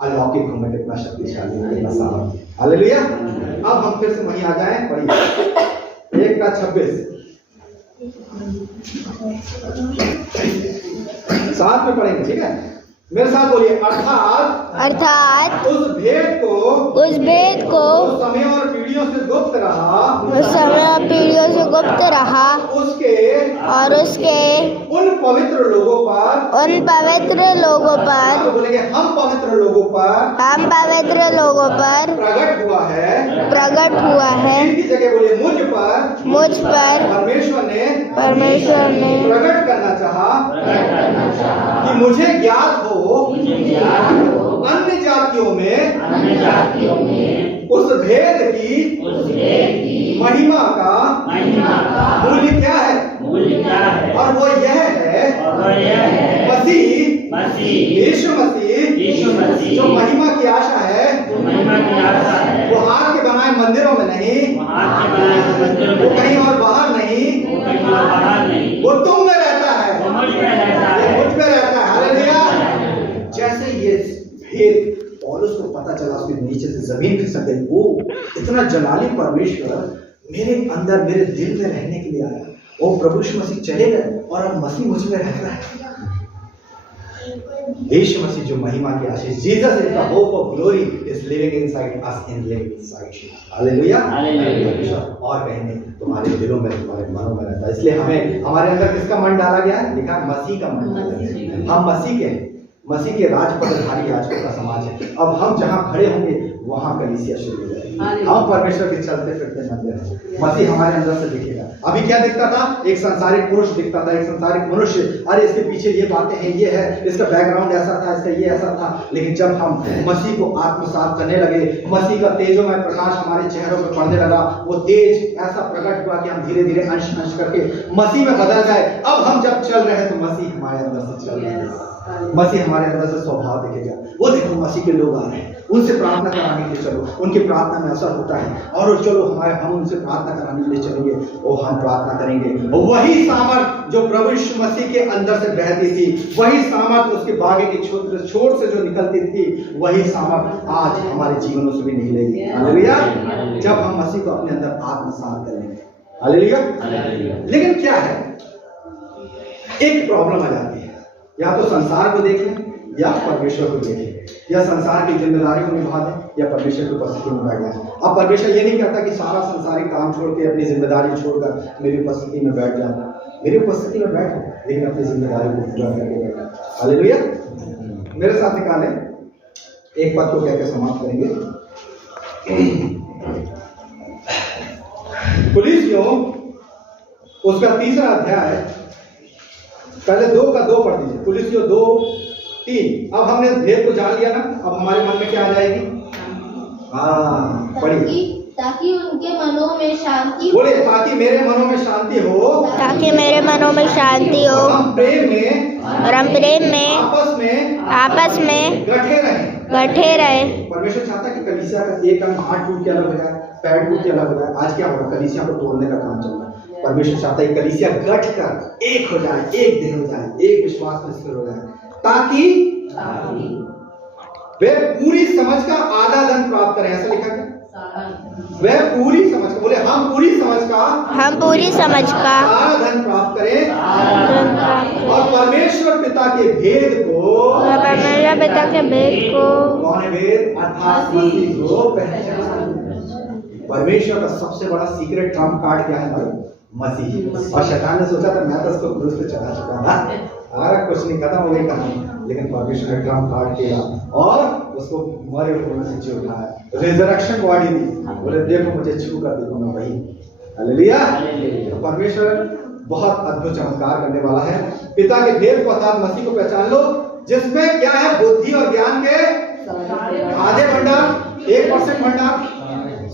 अलौकिक हूं, मैं कितना शक्तिशाली हूं, कितना सामर्थ्य। हालेलुया। अब हम फिर से वहीं आ जाएं, पढ़िए 1:26 साथ में पढ़ेंगे। ठीक है, मेरे साथ बोलिए। अर्थात उस भेद को उस समय और पीढ़ियों से गुप्त रहा, उसके उन पवित्र लोगों पर तो बोलेंगे हम पवित्र लोगों पर प्रकट हुआ है। इनकी जगह बोलिए मुझ पर परमेश्वर ने प्रकट करना चाहा कि मुझे ज्ञात हो अन्य जातियों में उस भेद की महिमा का मूल्य क्या है? और वो यह है मसीह यीशु मसीह जो महिमा की आशा है, वो हाथ के बनाए मंदिरों में नहीं, वो कहीं और बाहर नहीं, वो तुम में रहता है, वो मुझ में रहता है। हालेलुया। जैसे ये भेद पौलुस को पता चला, उसके नीचे से जमीन खिसक गई। वो इतना जलाली परमेश्वर मेरे अंदर, मेरे दिल में रहने के लिए आया। वो प्रभु यीशु मसीह चले गए और अब मसीह मुझ में रह रहा है। यीशु मसीह जो महिमा की आशीष, Jesus is the hope of glory, is living inside us, in living inside you. Hallelujah. और कहीं नहीं, तुम्हारे दिलों में, तुम्हारे मनों में रहता है। इसलिए हमें हमारे अंदर किसका मन डाला गया है? लिखा मसीह का मन डाला गया है। हम मसीह के राज पदधारी याजकों का समाज है। अब हम जहाँ खड़े होंगे वहां कलीसिया शुरू हो जाएगी। हम परमेश्वर के चलते फिरते मंदिर हैं। मसीह हमारे अंदर से दिखेगा। अभी क्या दिखता था? एक संसारिक पुरुष दिखता था, एक संसारिक मनुष्य। अरे इसके पीछे ये बातें हैं, ये है, इसका बैकग्राउंड ऐसा था, इसका ये ऐसा था। लेकिन जब हम मसीह को आत्मसात करने लगे, मसीह का तेजोमय प्रकाश हमारे चेहरों पर पड़ने लगा, वो तेज ऐसा प्रकट हुआ कि हम धीरे धीरे अंश अंश करके मसीह में बदल गए। अब हम जब चल रहे हैं तो मसीह हमारे अंदर से चल रहे हैं। मसीह हमारे अंदर से स्वभाव दिखेगा। वो देखो मसीह के लोग आ रहे हैं, उनसे प्रार्थना कराने के लिए चलो, उनकी प्रार्थना में असर होता है, और चलो हम उनसे प्रार्थना कराने के लिए चलेंगे और हम प्रार्थना करेंगे। और वही सामर्थ जो प्रभु यीशु मसीह के अंदर से बहती थी, वही सामर्थ उसके बागे की छोर से जो निकलती थी, वही सामर्थ आज हमारे जीवनों से भी निकलेगी। हालेलुया। जब हम मसीह को अपने अंदर आत्मसात करेंगे। हालेलुया। लेकिन क्या है, एक प्रॉब्लम आ जाती है, या तो संसार को देखें या परमेश्वर को देखें, या संसार की जिम्मेदारी को निभा दें या परमेश्वर की उपस्थिति में बैठ जाए। अब परमेश्वर ये नहीं कहता कि सारा संसारिक काम छोड़ के अपनी जिम्मेदारी छोड़कर मेरी उपस्थिति में बैठ जाना। मेरी उपस्थिति में बैठो, लेकिन अपनी जिम्मेदारी को पूरा करके बैठो। हालेलुया। मेरे साथ निकालें, एक पद को कहकर समाप्त करेंगे। कुलीसियों उसका 3रा अध्याय, पहले 2 का 2 पढ़ दीजिए। कुलीसियों 2:3। अब हमने भेद को जान लिया ना, अब हमारे मन में क्या आ जाएगी? पढ़िए। ताकि उनके मनों में शांति बोले, ताकि मेरे मनों में शांति हो, ताकि मेरे मनों में शांति हो, हम प्रेम में आपस में गठे रहे। परमेश्वर चाहता है कि कलीसिया का एक अंग हाथ टूट के अलग हो जाए, पैर टूट के अलग हो जाए। आज क्या होगा, कलीसिया को तोड़ने का काम चल रहा है। परमेश्वर चाहता है कलीसिया गठ कर एक हो जाए, एक दिन हो जाए, एक विश्वास में स्थिर हो जाए, ताकि वे पूरी समझ का आधा धन प्राप्त करें। ऐसा लिखा है, वे पूरी समझ का, बोले हम पूरी समझ का सारा धन प्राप्त करें, और परमेश्वर पिता के भेद को, कौन है भेद? अर्थात मसीह को पहचान। परमेश्वर का सबसे बड़ा सीक्रेट ट्रम्प कार्ड क्या है भाई? मसीह। और शैतान ने सोचा था मैं तो उसको क्रूस पे चढ़ा चुका था, सारा कुछ नहीं, खत्म हो गई कहानी। लेकिन परमेश्वर ने ट्रम्प कार्ड किया और उसको मरे हुए से जी उठाया, रिजरेक्शन बॉडी दी। बोले देखो मुझे छू कर देखो मैं वही। हालेलुया। तो परमेश्वर बहुत अद्भुत चमत्कार करने वाला है। पिता के भेद को अर्थात मसीह को पहचान लो, जिसमें क्या है? बुद्धि और ज्ञान के आधे भंडार, 1% भंडार,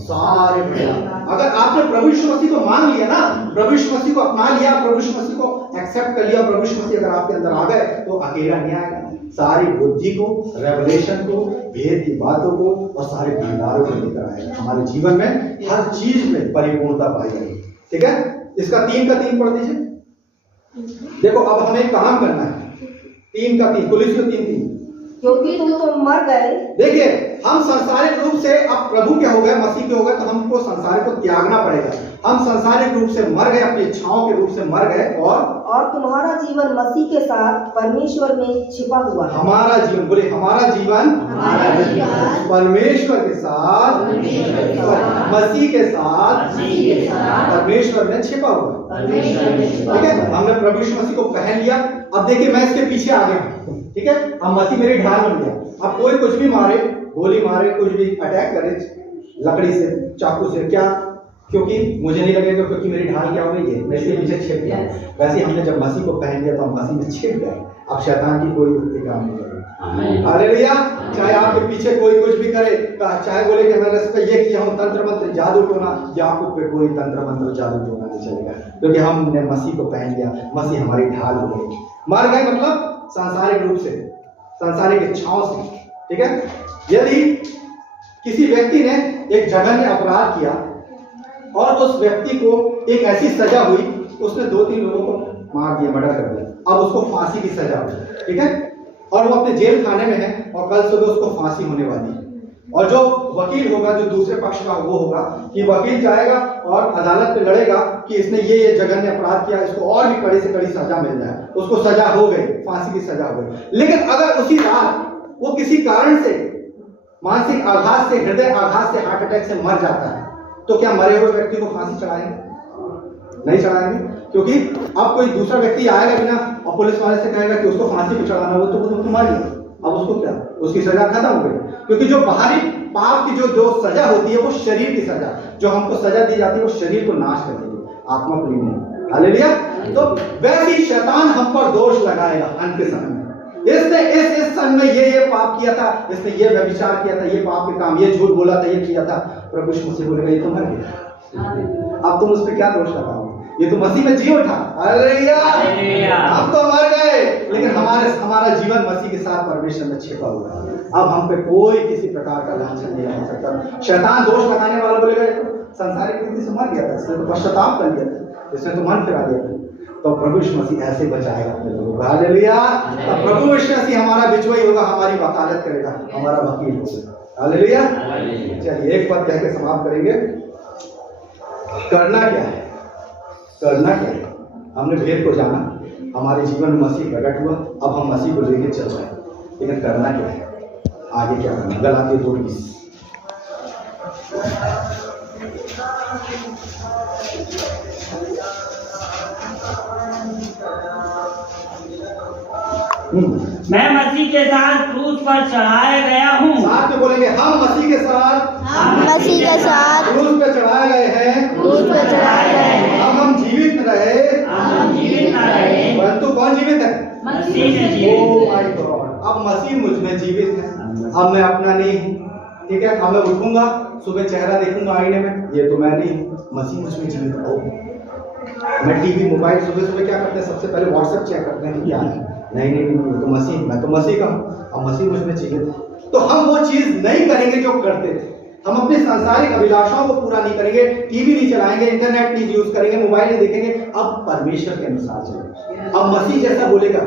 सारे भंडार। अगर आपने प्रभु यीशु मसीह को मान लिया ना, प्रभु यीशु मसीह को अपना लिया, प्रभु यीशु मसीह को एक्सेप्ट कर लिया, प्रभु यीशु मसीह अगर आपके अंदर आ गए, तो अकेला नहीं आएगा। सारी बुद्धि को, रेवलेशन को, भेद की बातों को और सारे भंडारों को लेकर आएगा। हमारे जीवन में हर चीज में परिपूर्णता पाई जाएगी। ठीक है, इसका 3 का 3 पढ़ दीजिए। देखो अब हमें काम करना है। 3 का 3, कुलीसियों 3:3। क्योंकि तुम तो मर गए। देखिए हम सांसारिक रूप से अब प्रभु के हो गए, मसीह के हो गए, तो हमको संसार को त्यागना पड़ेगा। हम सांसारिक रूप से मर गए, अपनी इच्छाओं के रूप से मर गए, और तुम्हारा जीवन मसीह के साथ परमेश्वर में छिपा हुआ है। हमारा जीवन, बोले हमारा जीवन परमेश्वर के साथ, मसीह के साथ परमेश्वर में छिपा हुआ है। ठीक है, हमने प्रभु यीशु मसीह को पहन लिया। अब देखिए मैं इसके पीछे आ गया, ठीक है, अब मसीह मेरी ढाल बन गया। अब कोई कुछ भी मारे, गोली मारे, कुछ भी अटैक करे लकड़ी से, चाकू से, क्या? क्योंकि मुझे नहीं लगेगा, क्योंकि मेरी ढाल क्या हो गई है, मैं इसके पीछे छिप गया। वैसे हमने जब मसीह को पहन लिया तो हम मसीह में छिप गए। अब शैतान की कोई युक्ति काम नहीं करेगी। हालेलुया। चाहे आपके पीछे कोई कुछ भी करे, चाहे बोले कि मैंने इस पे ये किया हूं, तंत्र मंत्र जादू टोना, आपको पे कोई तंत्र मंत्र जादू टोना नहीं चलेगा, क्योंकि हमने मसीह को पहन लिया। मसीह हमारी ढाल हो गई। मर गए मतलब सांसारिक रूप से, सांसारिक इच्छाओं से। ठीक है, यदि किसी व्यक्ति ने एक जघन्य अपराध किया और उस व्यक्ति को एक ऐसी सजा हुई, उसने 2-3 लोगों को मार दिया, मर्डर कर दिया, अब उसको फांसी की सजा हुई। ठीक है, और वो अपने जेल खाने में है और कल सुबह उसको फांसी होने वाली है। और जो वकील होगा, जो दूसरे पक्ष का वो होगा, कि वकील जाएगा और अदालत में लड़ेगा कि इसने ये जघन्य अपराध किया, इसको और भी कड़ी से कड़ी सजा मिल जाए। उसको सजा हो गई, फांसी की सजा हो गई। लेकिन अगर उसी रात वो किसी कारण से मानसिक आघात से, हृदय आघात से, हार्ट अटैक से मर जाता है, तो क्या मरे हुए व्यक्ति को फांसी चढ़ाएंगे? नहीं चढ़ाएंगे, क्योंकि अब कोई दूसरा व्यक्ति आएगा बिना और पुलिस वाले से कहेगा कि उसको फांसी पे चढ़ाना, वो तो मर गया। अब उसको क्या, उसकी सजा खत्म हो गई। क्योंकि जो बाहरी पाप की जो सजा होती है वो शरीर की सजा, जो हमको सजा दी जाती है वो शरीर को नाश कर देती है, आत्मा को नहीं। हालेलुया। तो वैसे ही शैतान हम पर दोष लगाएगा अंत के समय में। इसने इस सन में ये पाप किया था, इसने ये व्यभिचार किया था, ये पाप के काम, ये झूठ बोला था, ये किया था। प्रभु यीशु मसीह बोलेगा ये तो मर गया, अब तुम उस पर क्या दोष लगाओगे? ये तो मसीह में जी उठा। हालेलुया। हम तो मर गए, लेकिन हमारा जीवन मसीह के साथ परमेश्वर में छिपा हुआ है। अब हम पे कोई किसी प्रकार का लांछन नहीं आ सकता। शैतान दोष लगाने वाला बोलेगा ये तो संसारिक रीति से मर गया था, इसने तो पश्चाताप कर लिया था, इसने तो मन फिरा लिया था। तो प्रभु यीशु मसीह ऐसे बचाएगा अपने लोगों को। हालेलुया। तो प्रभु यीशु मसीह हमारा बिचवाई होगा, हमारी वकालत करेगा, हमारा वकील होगा। हालेलुया। चलिए एक पद कह के समाप्त करेंगे। करना क्या है? करना क्या है? हमने भेद को जाना, हमारे जीवन में मसीह प्रकट हुआ, अब हम मसीह को लेके चल रहे हैं, लेकिन करना क्या है? आगे क्या करना? गलातियों 2:20। मैं मसीह के साथ क्रूस पर चढ़ाया गया हूँ। साथ में बोलेंगे, हम मसीह के साथ क्रूस पे चढ़ाए गए हैं। अब हम जीवित न रहे, परंतु कौन जीवित है? मसीह में ओह जीवित माय गॉड। अब मसीह मुझ में जीवित है, अब मैं अपना नहीं हूँ। ठीक है, अब मैं उठूंगा, सुबह चेहरा देखूंगा आईने में, ये तो मैं नहीं हूँ, मसीह मुझ में जीवित है। मैं टीवी मोबाइल सुबह सुबह क्या करते हैं? सबसे पहले व्हाट्सएप चेक करते हैं कि क्या है। नहीं, तो मसीह, मैं तो मसीह का हूँ, अब मसीह मुझ में जीवित है। तो हम वो चीज नहीं करेंगे जो करते थे। हम अपने सांसारिक अभिलाषाओं को पूरा नहीं करेंगे, टीवी नहीं चलाएंगे, इंटरनेट नहीं यूज करेंगे, मोबाइल नहीं देखेंगे, अब परमेश्वर के अनुसार चलेंगे। अब मसीह जैसा बोलेगा,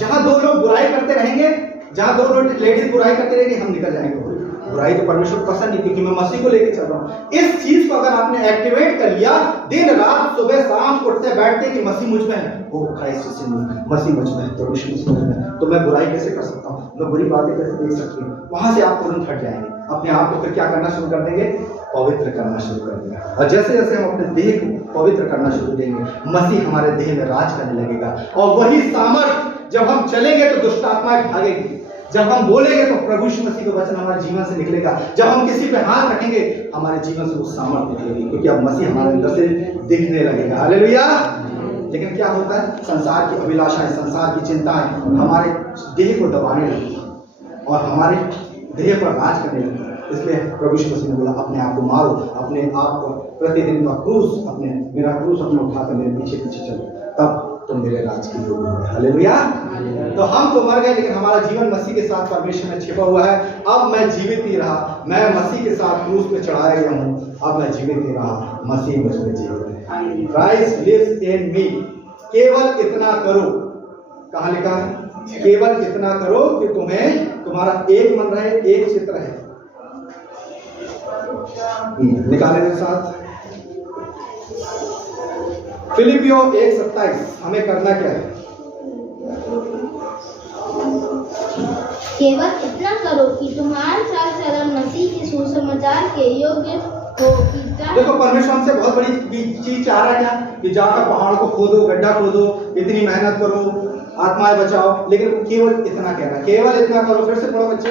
जहां दो लोग बुराई करते रहेंगे, जहां दो लोग लेडीज बुराई करते रहेंगे, हम निकल जाएंगे। बुराई तो परमेश्वर को पसंद नहीं, क्योंकि मैं मसीह को लेकर चल रहा हूँ। इस चीज को अगर आपने एक्टिवेट कर लिया, दिन रात सुबह शाम उठते बैठते कि मसीह मुझ में है, वो क्राइस्ट में, मसीह मुझ में है, तो विश्व मुझ में है, तो मैं बुराई कैसे कर सकता हूँ? मैं बुरी बातें कैसे देख सकती हूँ? वहां से आप तुरंत हट जाएंगे, अपने आप को फिर क्या करना शुरू कर देंगे? पवित्र करना शुरू कर देंगे। और जैसे जैसे हम अपने देह को पवित्र करना शुरू करेंगे, मसीह हमारे देह में राज करने लगेगा। और वही सामर्थ, जब हम चलेंगे तो दुष्ट आत्माएं भागेगी, जब हम बोलेंगे तो प्रभु यीशु मसीह का वचन हमारे जीवन से निकलेगा, जब हम किसी पे हाथ रखेंगे हमारे जीवन से वो सामर्थ निकलेगी, क्योंकि अब मसीह हमारे अंदर से दिखने लगेगा। हालेलुया। लेकिन क्या होता है? संसार की अभिलाषाएं, संसार की चिंताएं हमारे देह को दबाने लगती और हमारे देह पर राज करने लगती। इसलिए प्रभु यीशु मसीह ने बोला, अपने आप को मारो, अपने आप को प्रतिदिन का क्रूस, मेरा क्रूस अपने उठाकर मेरे पीछे पीछे चलो, तब तुम मेरे राज की लोग होगे। हालेलुया। तो हम तो मर गए, लेकिन हमारा जीवन मसीह के साथ परमेश्वर में छिपा हुआ है। अब मैं जीवित नहीं रहा, मैं मसीह के साथ क्रूस पे चढ़ाया गया हूँ, अब मैं जीवित नहीं रहा, मसीह मुझ में जीवित है। क्राइस्ट लिव्स इन मी। केवल इतना करो, कहाँ लिखा है? केवल इतना करो कि तुम्हारा एक मन रहे, एक चित्त रहे। निकाले मेरे साथ फिलिपियों 1:27। हमें करना क्या है? केवल इतना करो कि तुम्हारा चाल चलन मसीह के सुसमाचार के योग्य हो कि देखो, परमेश्वर हमसे बहुत बड़ी चीज चाह रहा है क्या? कि जाकर पहाड़ को खोदो, गड्ढा खोदो, इतनी मेहनत करो, आत्माएं बचाओ, लेकिन केवल इतना कहना, केवल इतना करो। फिर से पढ़ो बच्चे।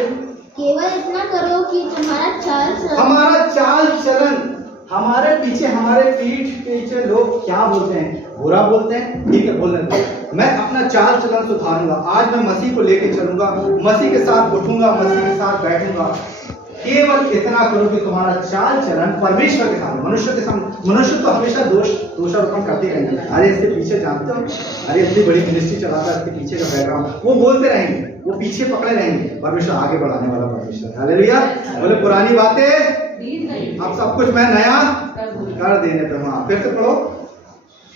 केवल इतना करो कि तुम्हारा चाल चलन, हमारे पीछे, हमारे पीठ पीछे लोग क्या बोलते हैं? बुरा बोलते हैं, ठीक है, बोलने दो। मैं अपना चाल चलन सुधारूंगा। आज मैं मसीह को लेके चलूंगा, मसीह के साथ उठूंगा, मसीह के साथ बैठूंगा। केवल इतना करो कि तुम्हारा चाल चलन परमेश्वर के सामने, मनुष्य के सामने, मनुष्य तो हमेशा दोषारोपण करते रहेंगे। अरे इसके पीछे जानते हो, अरे इतनी बड़ी मिनिस्ट्री चलाता है, इसके पीछे का बैकग्राउंड, वो बोलते रहेंगे, वो पीछे पकड़े रहेंगे। परमेश्वर आगे बढ़ाने वाला परमेश्वर। हालेलुया। बोले पुरानी बातें अब सब कुछ मैं नया कर देने पे। वहां फिर से पढ़ो।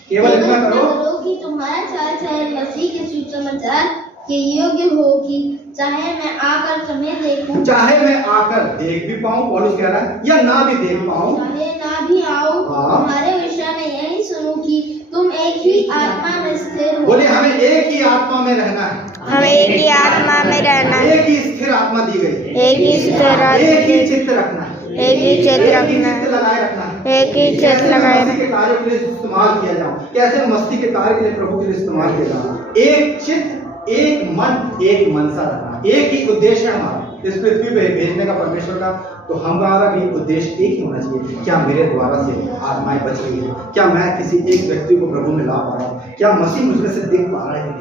केवल इतना करो कि तुम्हारा चाल चलन मसीह के सुसमाचार के योग्य हो कि चाहे मैं आकर तुम्हें देखूं, चाहे मैं आकर देख भी पाऊं, पौलुस कह रहा है, या ना भी देख पाऊं, चाहे ना भी आऊं, तुम्हारे विषय में यही सुनूं कि तुम एक ही आत्मा में स्थिर हो। बोले हमें एक ही आत्मा में रहना है, हमें एक ही आत्मा में रहना है, एक ही स्थिर आत्मा दी गई, एक ही एक ही चित्त रखना है, एक ही चित्त रखना है, लगाए रखना है, एक ही चित्त लगाए मसीह के कार्य के लिए इस्तेमाल किया जाओ। कैसे मसीह के कार्य के लिए प्रभु के लिए इस्तेमाल किया जाओ? एक चित्त, एक मन, एक मनसा रखना, एक ही उद्देश्य है हमारा इस पृथ्वी पे भेजने का परमेश्वर का। तो हमारा भी उद्देश्य एक ही होना चाहिए। क्या मेरे द्वारा से आत्माएं बच रही है? क्या मैं किसी एक व्यक्ति को प्रभु में ला पा रहा हूँ? क्या मसीह मुझमें से देख पा रहे हैं?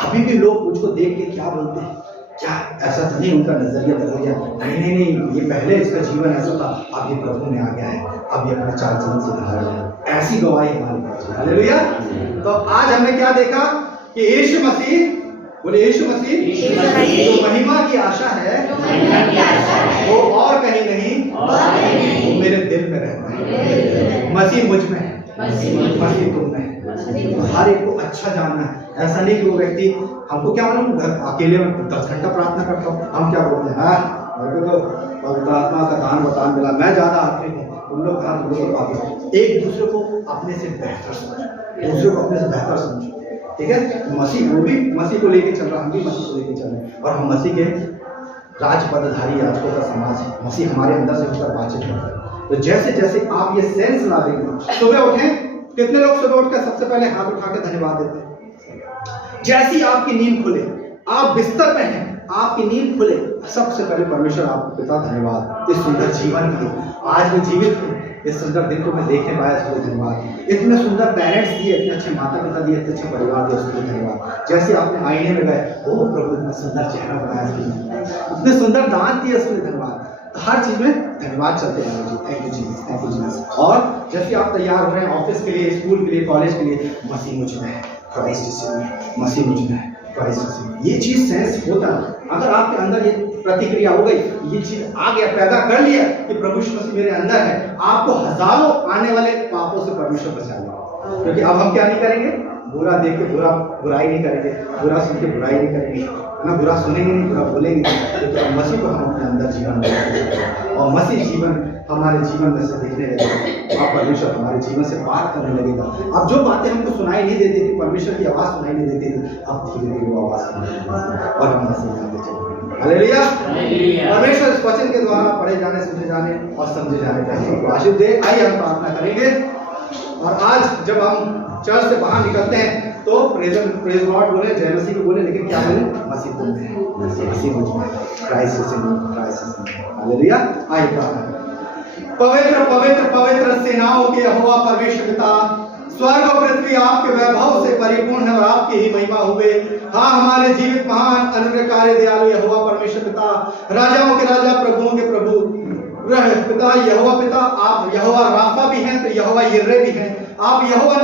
अभी भी लोग मुझको देख के क्या बोलते हैं? क्या ऐसा तो नहीं उनका नजरिया बदल गया? नहीं, ये पहले इसका जीवन ऐसा था, अब ये प्रभु में आ गया है, अभी अपना चाल चलन सुधार लें। ऐसी गवाही हमारे पास है। हालेलुया। तो आज हमने क्या देखा कि यीशु मसीह, बोले यीशु मसीह जो महिमा की आशा है वो और कहीं नहीं, वो मेरे दिल में रहता है। मसीह मुझ में है, मसीह तुम में है। हर एक को अच्छा जानना है। ऐसा नहीं कि वो व्यक्ति, हमको क्या मालूम अकेले में 10 घंटा प्रार्थना करता हूँ, हम क्या बोलते हैं, मेरे को तो पवित्र आत्मा का दान वरदान मिला, मैं ज्यादा आदमी हूँ, उन लोग कहाँ, तुम लोग पाते। एक दूसरे को अपने से बेहतर समझो, दूसरे को अपने से बेहतर समझो, ठीक है। मसीह, वो भी मसीह को लेके चल रहा, हम भी मसीह को लेके चल रहे हैं, और हम मसीह के राज पदधारी याजकों का समाज है। मसीह हमारे अंदर से होकर बातचीत करता है। तो जैसे जैसे आप ये सेंस ला देंगे, सुबह उठें, कितने लोग सुबह उठकर सबसे पहले हाथ उठा के धन्यवाद देते हैं? जैसी आपकी नींद खुले, आप बिस्तर में हैं, आपकी नींद खुले, सबसे पहले परमेश्वर आपको पिता धन्यवाद इस सुंदर जीवन के लिए, आज मैं जीवित हूँ, इस सुंदर दिन को मैं देखने पाया, इसके लिए धन्यवाद। इतने सुंदर पेरेंट्स दिए, इतने अच्छे माता पिता दिए, इतने अच्छे परिवार दिए, उसके लिए धन्यवाद। जैसे आपने आईने में गए, ओ प्रभु इतना सुंदर चेहरा बनाया, इतने सुंदर दांत दिए, उसके लिए धन्यवाद। तो हर चीज में धन्यवाद चलते हैं जी। Thank you Jesus, thank you Jesus. और जैसे आप तैयार हो रहे हैं ऑफिस के लिए, स्कूल के लिए, कॉलेज के लिए, मसीह मुझ में है, क्राइस्ट इज इन मी, मसीह मुझ में है, क्राइस्ट इज इन मी। ये चीज सेंस होता है। अगर आपके अंदर ये प्रतिक्रिया हो गई, ये चीज आ गया, पैदा कर लिया कि प्रभु यीशु मसीह मेरे अंदर है, आपको हजारों आने वाले पापों से परमेश्वर बचाएगा। क्योंकि अब हम क्या नहीं करेंगे, बुरा देख के बुराई नहीं करेंगे, बुरा सुन के बुराई नहीं करेंगे, ना बुरा सुनेंगे नहीं, बुरा बोलेंगे नहीं, क्योंकि मसीह को हम अपने अंदर जीवन में, और मसीह जीवन हमारे जीवन में से दिखने लगेगा, और परमेश्वर हमारे जीवन से बात करने लगेगा। अब जो बातें हमको सुनाई नहीं देती थी, परमेश्वर की आवाज सुनाई नहीं देती थी, अब धीरे धीरे वो आवाज सुनाई देगी और हम मसीह में चलेंगे। हालेलुया। परमेश्वर इस वचन के द्वारा पढ़े जाने, सुने जाने और समझे जाने का हमको आशीष दे। आइए हम प्रार्थना करेंगे। और आज जब हम चर्च से बाहर निकलते हैं तो प्रेज लॉर्ड बोले, जय मसीह को बोले, लेकिन क्या बोले, मसीह तुम में है, मसीह मुझ में, Christ is in me, Christ is in me. Hallelujah. आइए प्रार्थना करें। पवित्र पवित्र पवित्र सेनाओं के यहोवा परमेश्वर पिता, स्वर्ग और पृथ्वी आपके वैभव से परिपूर्ण है और आपकी ही महिमा हुए। हाँ, हमारे जीवित महान अनुग्रहकारी दयालु यहोवा परमेश्वर पिता, राजाओं के राजा, प्रभुओं के प्रभु पिता, यहोवा पिता, आप यहोवा राफा भी हैं तो यहोवा यिर्रे भी हैं, आप यहोवा